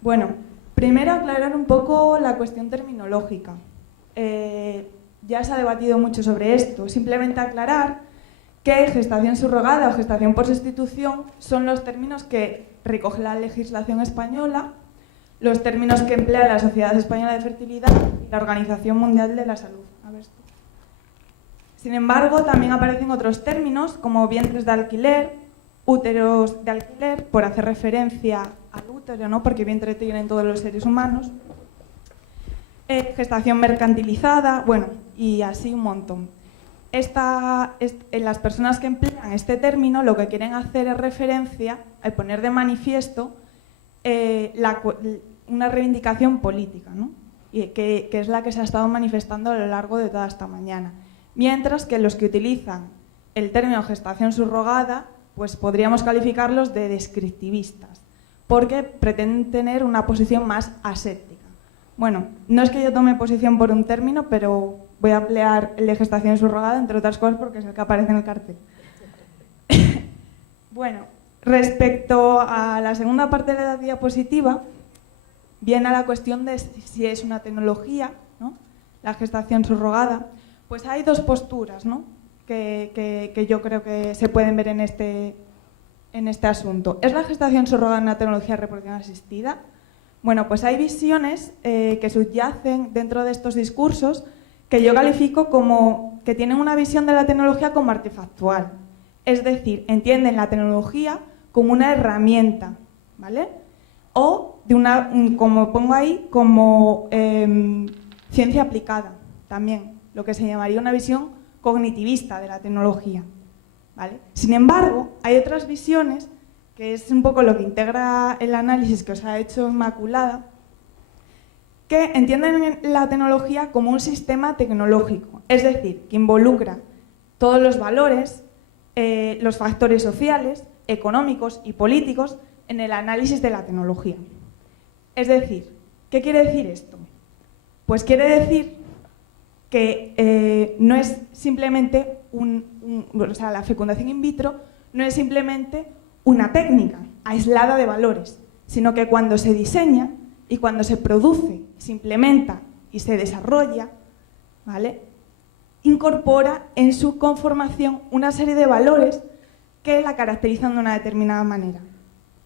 Bueno, primero aclarar un poco la cuestión terminológica. Ya se ha debatido mucho sobre esto. Simplemente aclarar que gestación subrogada o gestación por sustitución son los términos que recoge la legislación española, los términos que emplea la Sociedad Española de Fertilidad y la Organización Mundial de la Salud. A ver esto. Sin embargo, también aparecen otros términos como vientres de alquiler, úteros de alquiler, por hacer referencia al útero, ¿no? Porque vientre tienen todos los seres humanos, gestación mercantilizada, bueno, y así un montón. Las personas que emplean este término lo que quieren hacer es referencia, poner de manifiesto una reivindicación política, ¿no? Y que es la que se ha estado manifestando a lo largo de toda esta mañana. Mientras que los que utilizan el término gestación subrogada, pues podríamos calificarlos de descriptivistas, porque pretenden tener una posición más aséptica. Bueno, no es que yo tome posición por un término, pero voy a emplear el de gestación subrogada, entre otras cosas, porque es el que aparece en el cartel. Bueno, respecto a la segunda parte de la diapositiva, viene a la cuestión de si es una tecnología, ¿no? La gestación subrogada. Pues hay dos posturas, ¿no? que yo creo que se pueden ver en este asunto. ¿Es la gestación subrogada una tecnología de reproducción asistida? Bueno, pues hay visiones que subyacen dentro de estos discursos que yo califico como que tienen una visión de la tecnología como artefactual. Es decir, entienden la tecnología como una herramienta, ¿vale? O, como pongo ahí, como ciencia aplicada, también, lo que se llamaría una visión cognitivista de la tecnología, ¿vale? Sin embargo, hay otras visiones, que es un poco lo que integra el análisis que os ha hecho Inmaculada, que entienden la tecnología como un sistema tecnológico, es decir, que involucra todos los valores, los factores sociales, económicos y políticos en el análisis de la tecnología. Es decir, ¿qué quiere decir esto? Pues quiere decir que no es simplemente la fecundación in vitro no es simplemente una técnica aislada de valores, sino que cuando se diseña y cuando se produce, se implementa y se desarrolla, ¿vale? incorpora en su conformación una serie de valores que la caracterizan de una determinada manera.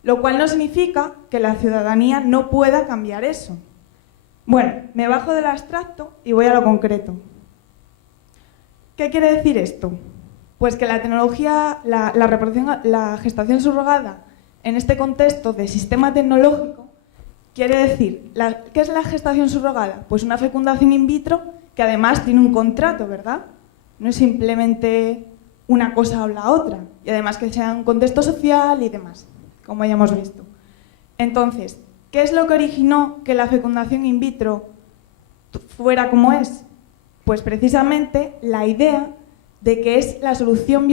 Lo cual no significa que la ciudadanía no pueda cambiar eso. Bueno, me bajo del abstracto y voy a lo concreto. ¿Qué quiere decir esto? Pues que la tecnología, la gestación subrogada en este contexto de sistema tecnológico quiere decir, ¿qué es la gestación subrogada? Pues una fecundación in vitro que además tiene un contrato, ¿verdad? No es simplemente una cosa o la otra, y además que sea un contexto social y demás, como ya hemos visto. Entonces, ¿qué es lo que originó que la fecundación in vitro fuera como es? Pues precisamente la idea de que es la solución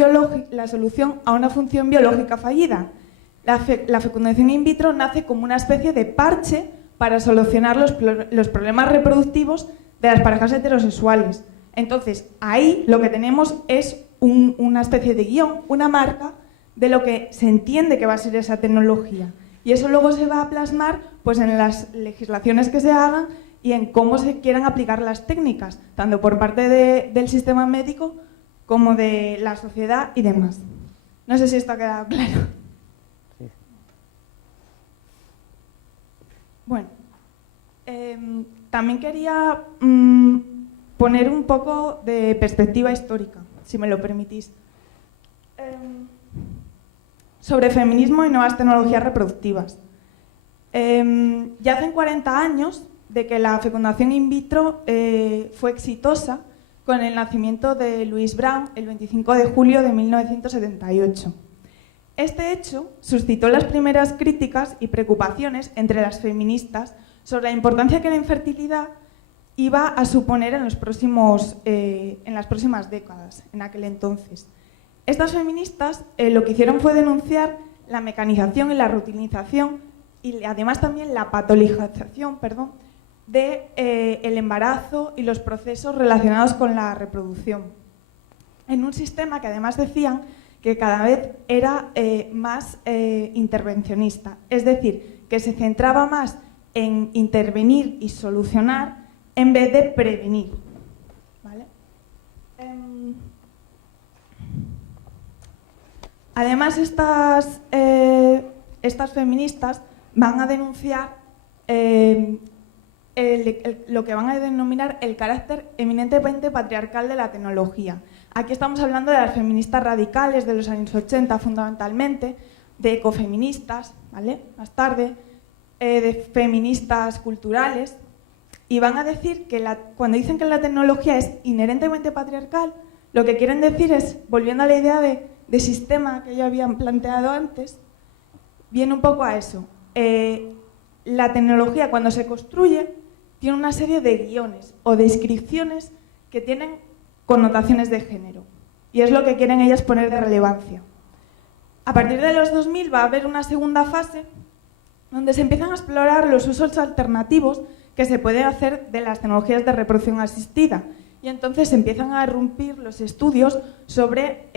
a una función biológica fallida. La fecundación in vitro nace como una especie de parche para solucionar los problemas reproductivos de las parejas heterosexuales. Entonces, ahí lo que tenemos es una especie de guión, una marca de lo que se entiende que va a ser esa tecnología. Y eso luego se va a plasmar pues, en las legislaciones que se hagan y en cómo se quieran aplicar las técnicas, tanto por parte del sistema médico como de la sociedad y demás. No sé si esto ha quedado claro. Sí. Bueno, también quería poner un poco de perspectiva histórica, si me lo permitís. Sobre feminismo y nuevas tecnologías reproductivas. Ya hacen 40 años de que la fecundación in vitro fue exitosa con el nacimiento de Louise Brown el 25 de julio de 1978. Este hecho suscitó las primeras críticas y preocupaciones entre las feministas sobre la importancia que la infertilidad iba a suponer en las próximas décadas, en aquel entonces. Estas feministas lo que hicieron fue denunciar la mecanización y la reutilización y además también la patologización, el embarazo y los procesos relacionados con la reproducción. En un sistema que además decían que cada vez era más intervencionista, es decir, que se centraba más en intervenir y solucionar en vez de prevenir. ¿Vale? Además, estas feministas van a denunciar lo que van a denominar el carácter eminentemente patriarcal de la tecnología. Aquí estamos hablando de las feministas radicales de los años 80 fundamentalmente, de ecofeministas, ¿vale? Más tarde, de feministas culturales, y van a decir que cuando dicen que la tecnología es inherentemente patriarcal, lo que quieren decir es, volviendo a la idea de sistema que ya habían planteado antes, viene un poco a eso. La tecnología cuando se construye tiene una serie de guiones o descripciones que tienen connotaciones de género. Y es lo que quieren ellas poner de relevancia. A partir de los 2000 va a haber una segunda fase donde se empiezan a explorar los usos alternativos que se pueden hacer de las tecnologías de reproducción asistida. Y entonces se empiezan a irrumpir los estudios sobre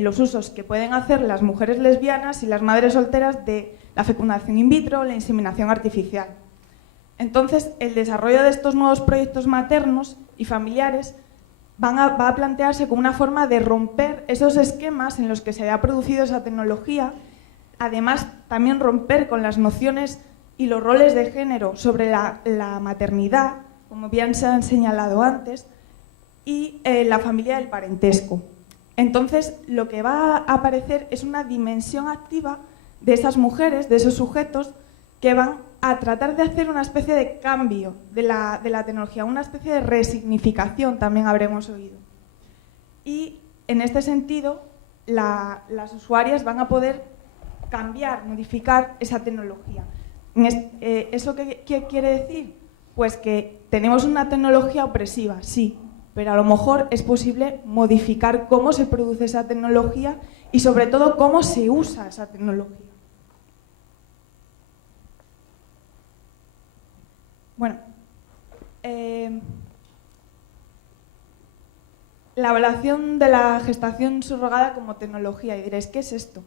los usos que pueden hacer las mujeres lesbianas y las madres solteras de la fecundación in vitro o la inseminación artificial. Entonces, el desarrollo de estos nuevos proyectos maternos y familiares va a plantearse como una forma de romper esos esquemas en los que se había producido esa tecnología, además también romper con las nociones y los roles de género sobre la maternidad, como bien se han señalado antes, y la familia del parentesco. Entonces, lo que va a aparecer es una dimensión activa de esas mujeres, de esos sujetos, que van a tratar de hacer una especie de cambio de la tecnología, una especie de resignificación, también habremos oído. Y en este sentido, las usuarias van a poder cambiar, modificar esa tecnología. ¿Eso qué quiere decir? Pues que tenemos una tecnología opresiva, sí, pero a lo mejor es posible modificar cómo se produce esa tecnología y sobre todo cómo se usa esa tecnología. Bueno, la evaluación de la gestación subrogada como tecnología, y diréis, ¿qué es esto?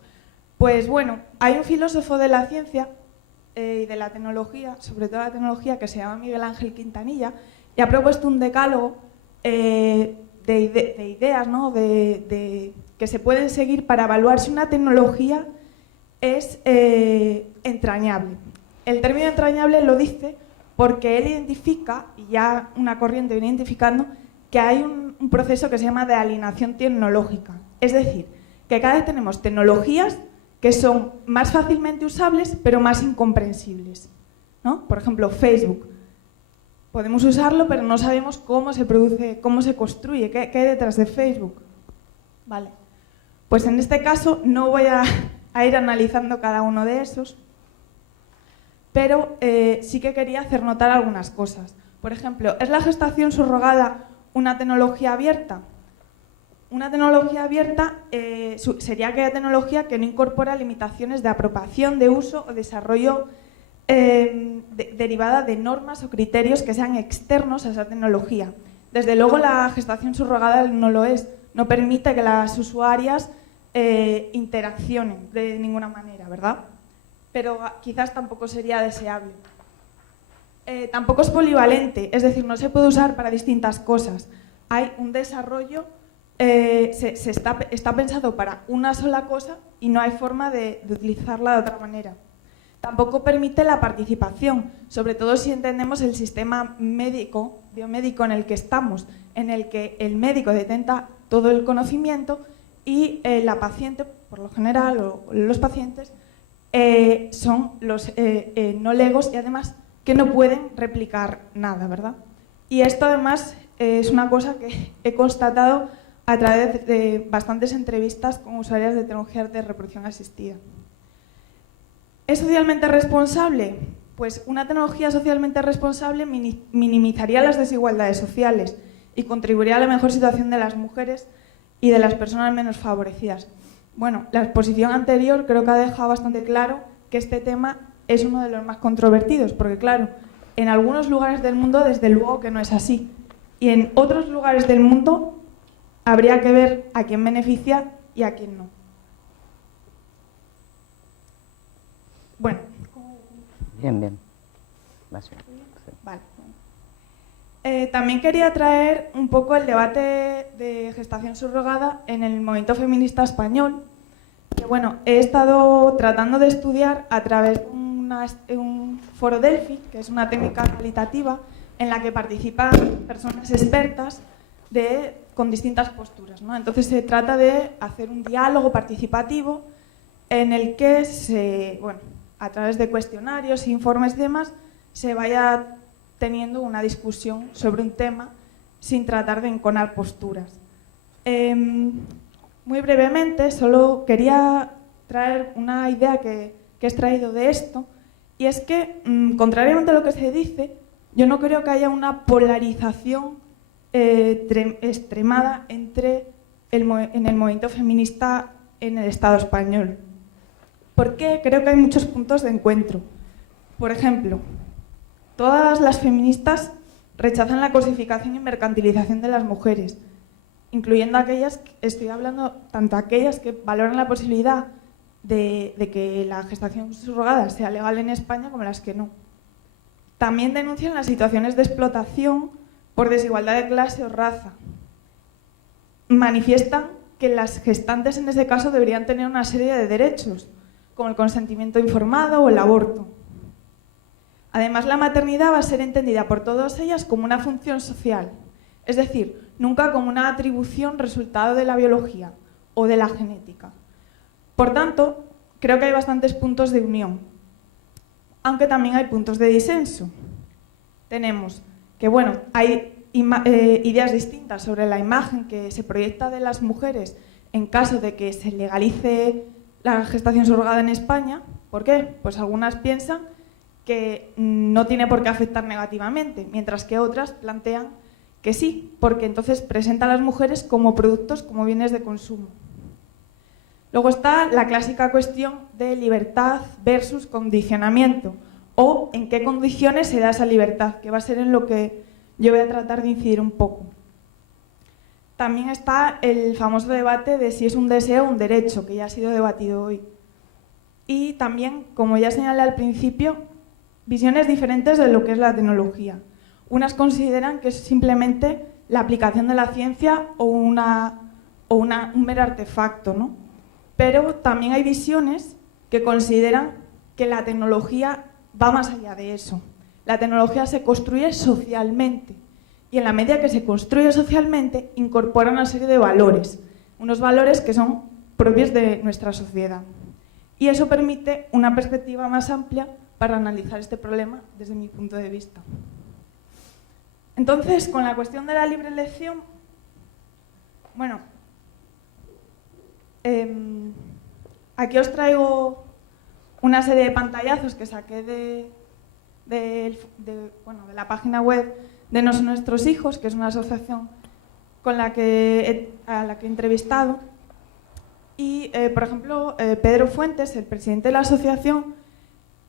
Pues bueno, hay un filósofo de la ciencia y de la tecnología, sobre todo la tecnología, que se llama Miguel Ángel Quintanilla, y ha propuesto un decálogo de ideas, ¿no? que se pueden seguir para evaluar si una tecnología es entrañable. El término entrañable lo dice porque él identifica, y ya una corriente viene identificando, que hay un proceso que se llama de alienación tecnológica. Es decir, que cada vez tenemos tecnologías que son más fácilmente usables, pero más incomprensibles, ¿no? Por ejemplo, Facebook. Podemos usarlo, pero no sabemos cómo se produce, cómo se construye, qué hay detrás de Facebook. Vale. Pues en este caso no voy a ir analizando cada uno de esos, pero sí que quería hacer notar algunas cosas. Por ejemplo, ¿es la gestación subrogada una tecnología abierta? Una tecnología abierta sería aquella tecnología que no incorpora limitaciones de apropiación, de uso o desarrollo derivada de normas o criterios que sean externos a esa tecnología. Desde luego la gestación subrogada no lo es, no permite que las usuarias interaccionen de ninguna manera, ¿verdad? Pero quizás tampoco sería deseable. Tampoco es polivalente, es decir, no se puede usar para distintas cosas. Hay un desarrollo, está pensado para una sola cosa y no hay forma de utilizarla de otra manera. Tampoco permite la participación, sobre todo si entendemos el sistema biomédico en el que estamos, en el que el médico detenta todo el conocimiento y la paciente, por lo general, o los pacientes, son los no legos y además que no pueden replicar nada, ¿verdad? Y esto además es una cosa que he constatado a través de bastantes entrevistas con usuarias de tecnologías de reproducción asistida. ¿Es socialmente responsable? Pues una tecnología socialmente responsable minimizaría las desigualdades sociales y contribuiría a la mejor situación de las mujeres y de las personas menos favorecidas. Bueno, la exposición anterior creo que ha dejado bastante claro que este tema es uno de los más controvertidos, porque claro, en algunos lugares del mundo desde luego que no es así, y en otros lugares del mundo habría que ver a quién beneficia y a quién no. Bueno. Bien. Vale. También quería traer un poco el debate de gestación subrogada en el movimiento feminista español, que bueno, he estado tratando de estudiar a través de un foro Delphi, que es una técnica cualitativa en la que participan personas expertas con distintas posturas, ¿no? Entonces se trata de hacer un diálogo participativo en el que a través de cuestionarios, informes y demás, se vaya teniendo una discusión sobre un tema sin tratar de enconar posturas. Muy brevemente, solo quería traer una idea que he extraído de esto, y es que, contrariamente a lo que se dice, yo no creo que haya una polarización extremada en el movimiento feminista en el Estado español. Porque creo que hay muchos puntos de encuentro. Por ejemplo, todas las feministas rechazan la cosificación y mercantilización de las mujeres, incluyendo aquellas, estoy hablando tanto aquellas que valoran la posibilidad de que la gestación subrogada sea legal en España como las que no. También denuncian las situaciones de explotación por desigualdad de clase o raza. Manifiestan que las gestantes en ese caso deberían tener una serie de derechos, como el consentimiento informado o el aborto. Además, la maternidad va a ser entendida por todas ellas como una función social, es decir, nunca como una atribución resultado de la biología o de la genética. Por tanto, creo que hay bastantes puntos de unión, aunque también hay puntos de disenso. Tenemos que, hay ideas distintas sobre la imagen que se proyecta de las mujeres en caso de que se legalice la gestación subrogada en España. ¿Por qué? Pues algunas piensan que no tiene por qué afectar negativamente, mientras que otras plantean que sí, porque entonces presenta a las mujeres como productos, como bienes de consumo. Luego está la clásica cuestión de libertad versus condicionamiento, o en qué condiciones se da esa libertad, que va a ser en lo que yo voy a tratar de incidir un poco. También está el famoso debate de si es un deseo o un derecho, que ya ha sido debatido hoy. Y también, como ya señalé al principio, visiones diferentes de lo que es la tecnología. Unas consideran que es simplemente la aplicación de la ciencia o un mero artefacto, ¿no? Pero también hay visiones que consideran que la tecnología va más allá de eso. La tecnología se construye socialmente y en la medida que se construye socialmente incorpora una serie de valores, unos valores que son propios de nuestra sociedad. Y eso permite una perspectiva más amplia para analizar este problema desde mi punto de vista. Entonces, con la cuestión de la libre elección, bueno, aquí os traigo una serie de pantallazos que saqué de la página web de No son nuestros hijos, que es una asociación a la que he entrevistado. Y, por ejemplo, Pedro Fuentes, el presidente de la asociación,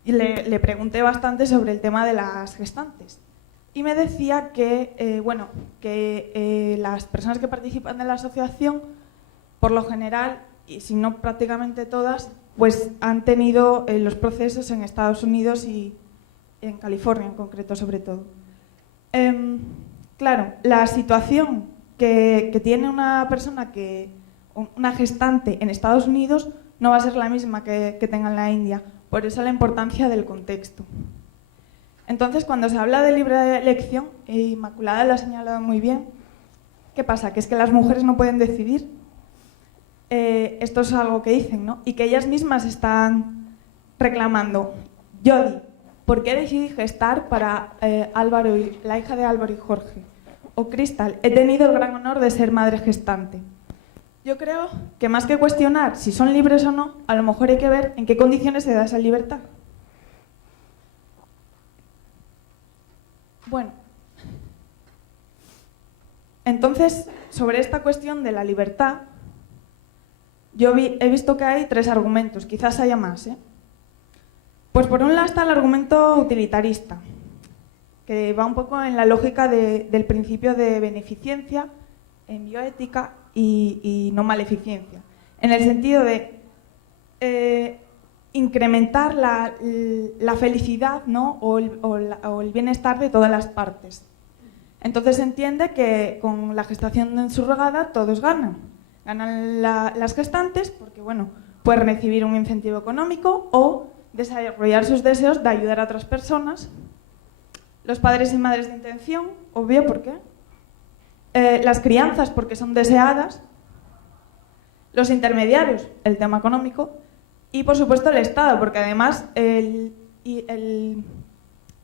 le pregunté bastante sobre el tema de las gestantes. Y me decía que, las personas que participan en la asociación, por lo general, y si no prácticamente todas, pues han tenido los procesos en Estados Unidos y en California en concreto, sobre todo. Claro, la situación que tiene una gestante en Estados Unidos no va a ser la misma que tenga en la India. Por eso la importancia del contexto. Entonces, cuando se habla de libre elección, Inmaculada lo ha señalado muy bien, ¿qué pasa? Que es que las mujeres no pueden decidir. Esto es algo que dicen, ¿no? Y que ellas mismas están reclamando. Jodi, ¿por qué decidí gestar para la hija de Álvaro y Jorge? O Cristal, he tenido el gran honor de ser madre gestante. Yo creo que más que cuestionar si son libres o no, a lo mejor hay que ver en qué condiciones se da esa libertad. Bueno, entonces, sobre esta cuestión de la libertad, yo he visto que hay 3 argumentos, quizás haya más, ¿eh? Pues por un lado está el argumento utilitarista, que va un poco en la lógica del principio de beneficencia en bioética y no maleficencia, en el sentido de incrementar la felicidad, ¿no? o el bienestar de todas las partes. Entonces se entiende que con la gestación subrogada todos ganan. Ganan las gestantes porque, bueno, pueden recibir un incentivo económico o desarrollar sus deseos de ayudar a otras personas. Los padres y madres de intención, obvio, ¿por qué? Las crianzas, porque son deseadas. Los intermediarios, el tema económico. Y, por supuesto, el Estado, porque además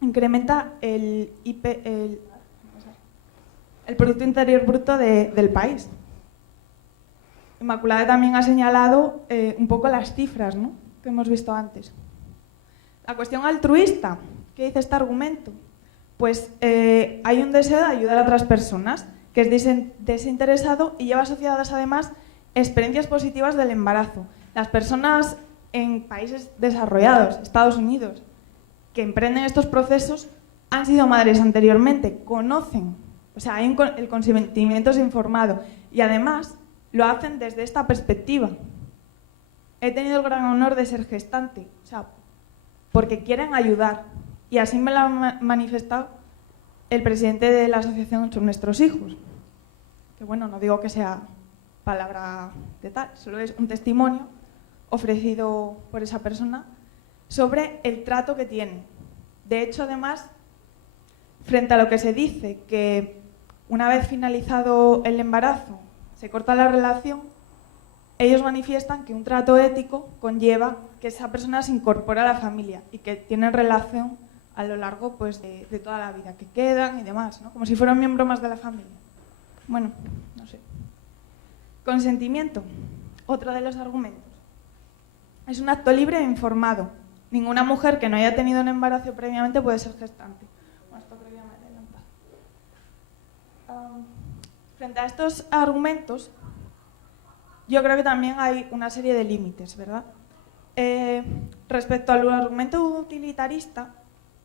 incrementa el Producto Interior Bruto del país. Inmaculada también ha señalado un poco las cifras, ¿no?, que hemos visto antes. La cuestión altruista, ¿qué dice este argumento? Pues hay un deseo de ayudar a otras personas, que es desinteresado y lleva asociadas además experiencias positivas del embarazo. Las personas en países desarrollados, Estados Unidos, que emprenden estos procesos han sido madres anteriormente, conocen, o sea, el consentimiento es informado y además lo hacen desde esta perspectiva. He tenido el gran honor de ser gestante, o sea, porque quieren ayudar y así me lo ha manifestado el presidente de la asociación Son Nuestros Hijos, que bueno, no digo que sea palabra de tal, solo es un testimonio ofrecido por esa persona sobre el trato que tiene. De hecho, además, frente a lo que se dice, que una vez finalizado el embarazo se corta la relación, ellos manifiestan que un trato ético conlleva que esa persona se incorpora a la familia y que tienen relación a lo largo, pues, de toda la vida, que quedan y demás, ¿no? Como si fuera un miembro más de la familia. Bueno, no sé. Consentimiento, otro de los argumentos. Es un acto libre e informado. Ninguna mujer que no haya tenido un embarazo previamente puede ser gestante. Bueno, esto creo que ya me he adelantado. Frente a estos argumentos, yo creo que también hay una serie de límites, ¿verdad? Respecto al argumento utilitarista,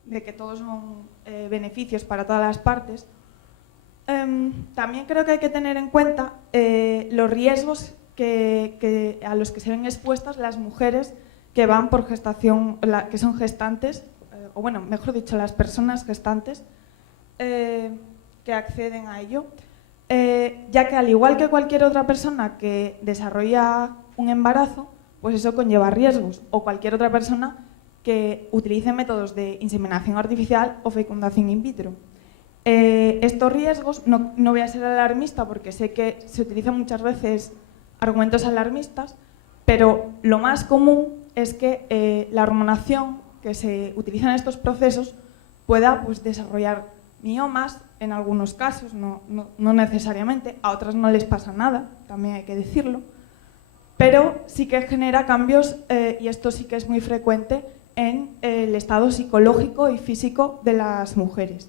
de que todos son beneficios para todas las partes, también creo que hay que tener en cuenta los riesgos a los que se ven expuestas las mujeres que van por gestación, que son gestantes, o bueno, mejor dicho, las personas gestantes que acceden a ello. ya que al igual que cualquier otra persona que desarrolla un embarazo, pues eso conlleva riesgos, o cualquier otra persona que utilice métodos de inseminación artificial o fecundación in vitro. Estos riesgos, no voy a ser alarmista porque sé que se utilizan muchas veces argumentos alarmistas, pero lo más común es que la hormonación que se utiliza en estos procesos pueda, pues, desarrollar miomas en algunos casos, no necesariamente, a otras no les pasa nada, también hay que decirlo, pero sí que genera cambios, y esto sí que es muy frecuente, en el estado psicológico y físico de las mujeres.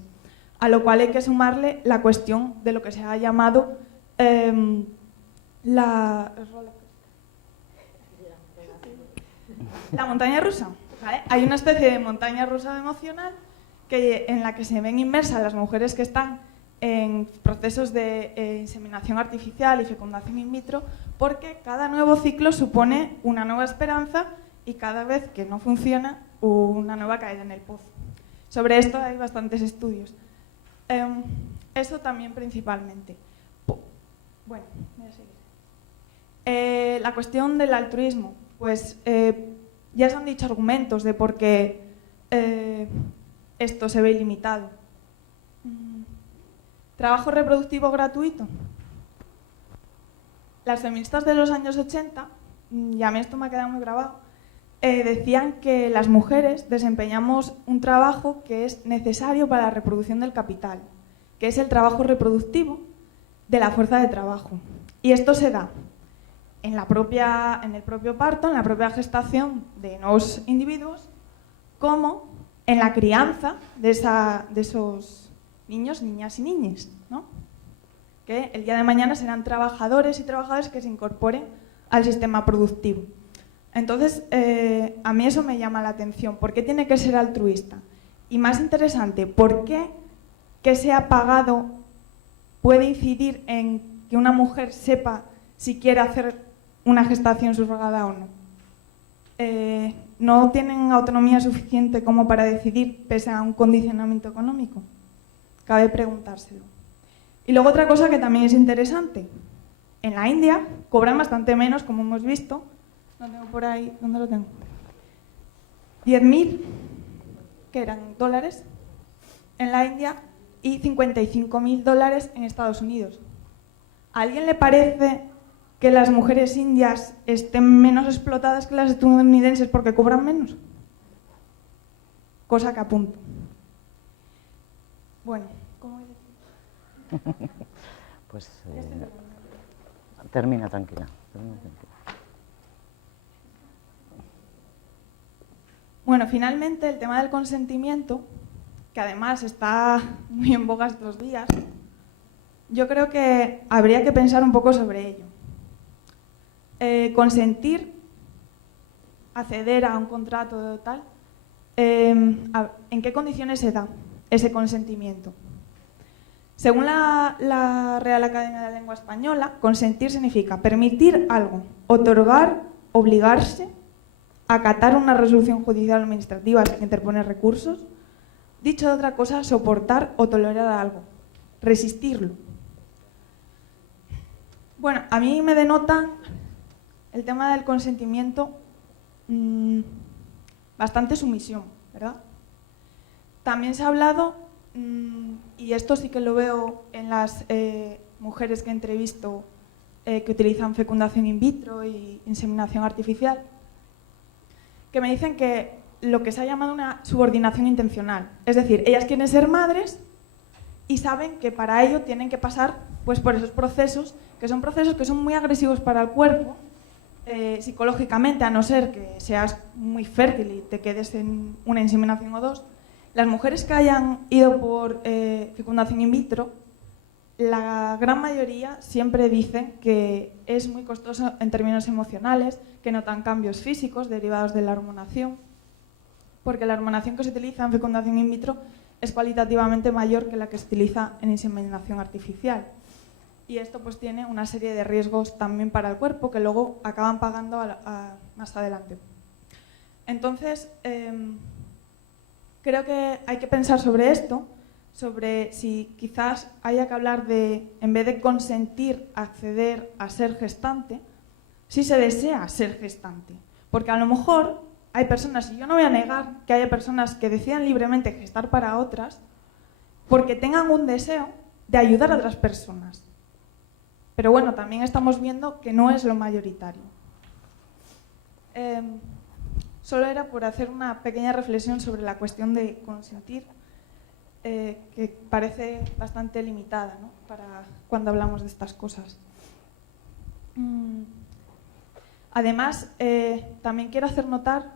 A lo cual hay que sumarle la cuestión de lo que se ha llamado la montaña rusa. ¿Vale? Hay una especie de montaña rusa emocional en la que se ven inmersas las mujeres que están en procesos de inseminación artificial y fecundación in vitro, porque cada nuevo ciclo supone una nueva esperanza y cada vez que no funciona, una nueva caída en el pozo. Sobre esto hay bastantes estudios. Eso también principalmente. Bueno, voy a seguir. La cuestión del altruismo, pues ya se han dicho argumentos de por qué esto se ve ilimitado. ¿Trabajo reproductivo gratuito? Las feministas de los años 80, y a mí esto me ha quedado muy grabado, decían que las mujeres desempeñamos un trabajo que es necesario para la reproducción del capital, que es el trabajo reproductivo de la fuerza de trabajo. Y esto se da en el propio parto, en la propia gestación de nuevos individuos, como en la crianza de esos niños, niñas y niñes, ¿no? Que el día de mañana serán trabajadores y trabajadoras que se incorporen al sistema productivo. Entonces, a mí eso me llama la atención. ¿Por qué tiene que ser altruista? Y más interesante, ¿por qué que sea pagado puede incidir en que una mujer sepa si quiere hacer una gestación subrogada o no? ¿No tienen autonomía suficiente como para decidir pese a un condicionamiento económico? Cabe preguntárselo. Y luego otra cosa que también es interesante. En la India cobran bastante menos, como hemos visto. Lo tengo por ahí, ¿dónde lo tengo? 10.000, que eran dólares, en la India, y 55.000 dólares en Estados Unidos. ¿A alguien le parece que las mujeres indias estén menos explotadas que las estadounidenses porque cobran menos? Cosa que apunto. Bueno, ¿cómo voy a decir? Pues termina tranquila. Bueno, finalmente el tema del consentimiento, que además está muy en boga estos días, yo creo que habría que pensar un poco sobre ello. Consentir, acceder a un contrato tal, ¿en qué condiciones se da ese consentimiento? Según la Real Academia de la Lengua Española, consentir significa permitir algo, otorgar, obligarse, acatar una resolución judicial o administrativa sin interponer recursos. Dicho de otra cosa, soportar o tolerar algo, resistirlo. Bueno, a mí me denota el tema del consentimiento bastante sumisión, ¿verdad? También se ha hablado, y esto sí que lo veo en las mujeres que entrevisto que utilizan fecundación in vitro y inseminación artificial, que me dicen que lo que se ha llamado una subordinación intencional. Es decir, ellas quieren ser madres y saben que para ello tienen que pasar, pues, por esos procesos que son muy agresivos para el cuerpo, psicológicamente, a no ser que seas muy fértil y te quedes en una inseminación o dos. Las mujeres que hayan ido por fecundación in vitro, la gran mayoría siempre dicen que es muy costoso en términos emocionales, que notan cambios físicos derivados de la hormonación, porque la hormonación que se utiliza en fecundación in vitro es cualitativamente mayor que la que se utiliza en inseminación artificial. Y esto pues tiene una serie de riesgos también para el cuerpo que luego acaban pagando más adelante. Entonces, creo que hay que pensar sobre esto, sobre si quizás haya que hablar de, en vez de consentir acceder a ser gestante, si se desea ser gestante. Porque a lo mejor hay personas, y yo no voy a negar que haya personas que decidan libremente gestar para otras, porque tengan un deseo de ayudar a otras personas. Pero bueno, también estamos viendo que no es lo mayoritario. Solo era por hacer una pequeña reflexión sobre la cuestión de consentir, que parece bastante limitada, ¿no?, para cuando hablamos de estas cosas. Además, también quiero hacer notar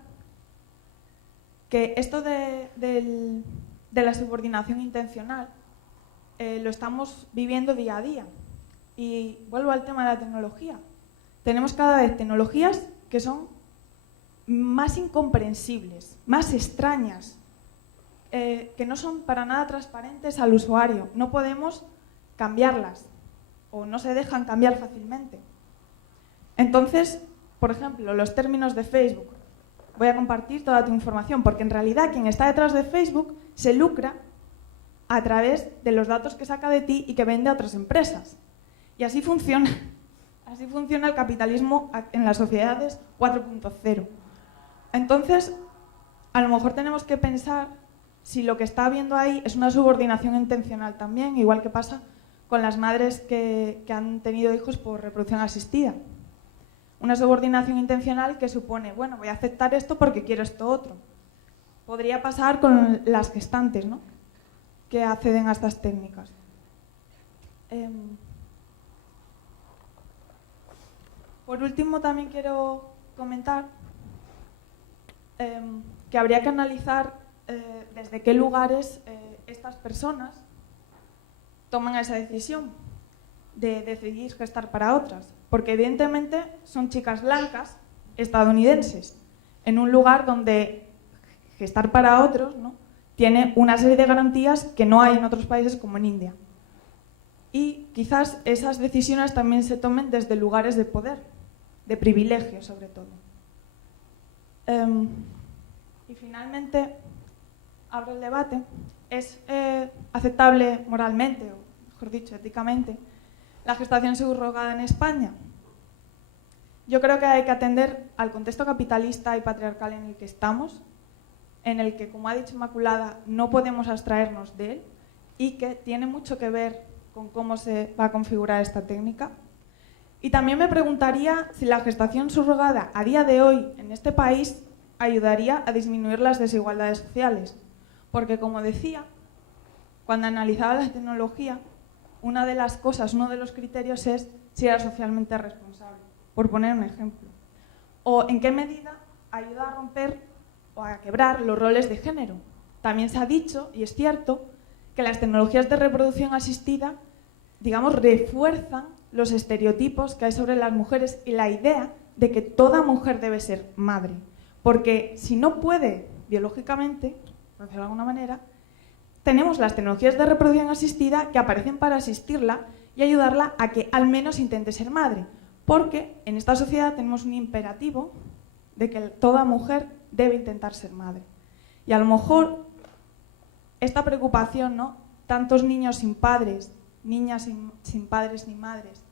que esto de la subordinación intencional lo estamos viviendo día a día. Y vuelvo al tema de la tecnología. Tenemos cada vez tecnologías que son más incomprensibles, más extrañas, que no son para nada transparentes al usuario. No podemos cambiarlas o no se dejan cambiar fácilmente. Entonces, por ejemplo, los términos de Facebook. Voy a compartir toda tu información, porque en realidad quien está detrás de Facebook se lucra a través de los datos que saca de ti y que vende a otras empresas. Y así funciona. Así funciona el capitalismo en las sociedades 4.0. Entonces, a lo mejor tenemos que pensar si lo que está habiendo ahí es una subordinación intencional también, igual que pasa con las madres que han tenido hijos por reproducción asistida. Una subordinación intencional que supone, bueno, voy a aceptar esto porque quiero esto otro. Podría pasar con las gestantes, ¿no?, que acceden a estas técnicas. Por último, también quiero comentar que habría que analizar desde qué lugares estas personas toman esa decisión de decidir gestar para otras. Porque evidentemente son chicas blancas, estadounidenses, en un lugar donde gestar para otros, ¿no?, tiene una serie de garantías que no hay en otros países como en India. Y quizás esas decisiones también se tomen desde lugares de poder, de privilegio sobre todo. Y finalmente, abro el debate. ¿Es aceptable moralmente, o mejor dicho, éticamente, la gestación subrogada en España? Yo creo que hay que atender al contexto capitalista y patriarcal en el que estamos, en el que, como ha dicho Inmaculada, no podemos abstraernos de él y que tiene mucho que ver con cómo se va a configurar esta técnica. Y también me preguntaría si la gestación subrogada a día de hoy en este país ayudaría a disminuir las desigualdades sociales. Porque, como decía, cuando analizaba la tecnología, una de las cosas, uno de los criterios es si era socialmente responsable, por poner un ejemplo. O en qué medida ayuda a romper o a quebrar los roles de género. También se ha dicho, y es cierto, que las tecnologías de reproducción asistida, digamos, refuerzan los estereotipos que hay sobre las mujeres y la idea de que toda mujer debe ser madre. Porque si no puede biológicamente, por decirlo de alguna manera, tenemos las tecnologías de reproducción asistida que aparecen para asistirla y ayudarla a que al menos intente ser madre. Porque en esta sociedad tenemos un imperativo de que toda mujer debe intentar ser madre. Y a lo mejor esta preocupación, ¿no?, tantos niños sin padres, niñas sin padres ni madres,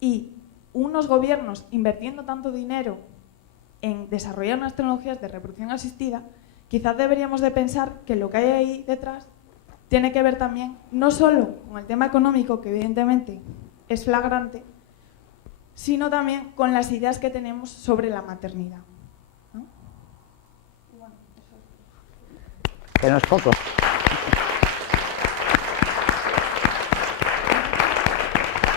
y unos gobiernos invirtiendo tanto dinero en desarrollar unas tecnologías de reproducción asistida, quizás deberíamos de pensar que lo que hay ahí detrás tiene que ver también no solo con el tema económico, que evidentemente es flagrante, sino también con las ideas que tenemos sobre la maternidad, ¿no? Y bueno, eso es. Que no es poco.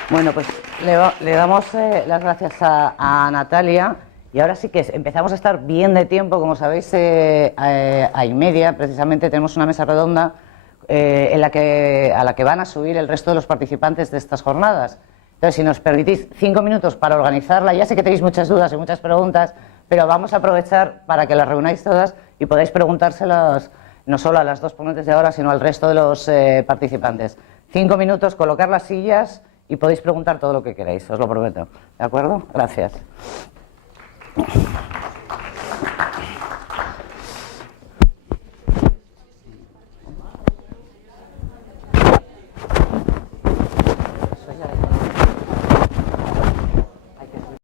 Bueno, pues le damos las gracias a Natalia, y ahora sí que empezamos a estar bien de tiempo. Como sabéis, a y media precisamente tenemos una mesa redonda a la que van a subir el resto de los participantes de estas jornadas. Entonces, si nos permitís 5 minutos para organizarla, ya sé que tenéis muchas dudas y muchas preguntas, pero vamos a aprovechar para que las reunáis todas y podáis preguntárselas no solo a las dos ponentes de ahora, sino al resto de los participantes. 5 minutos, colocar las sillas y podéis preguntar todo lo que queráis, os lo prometo. ¿De acuerdo? Gracias.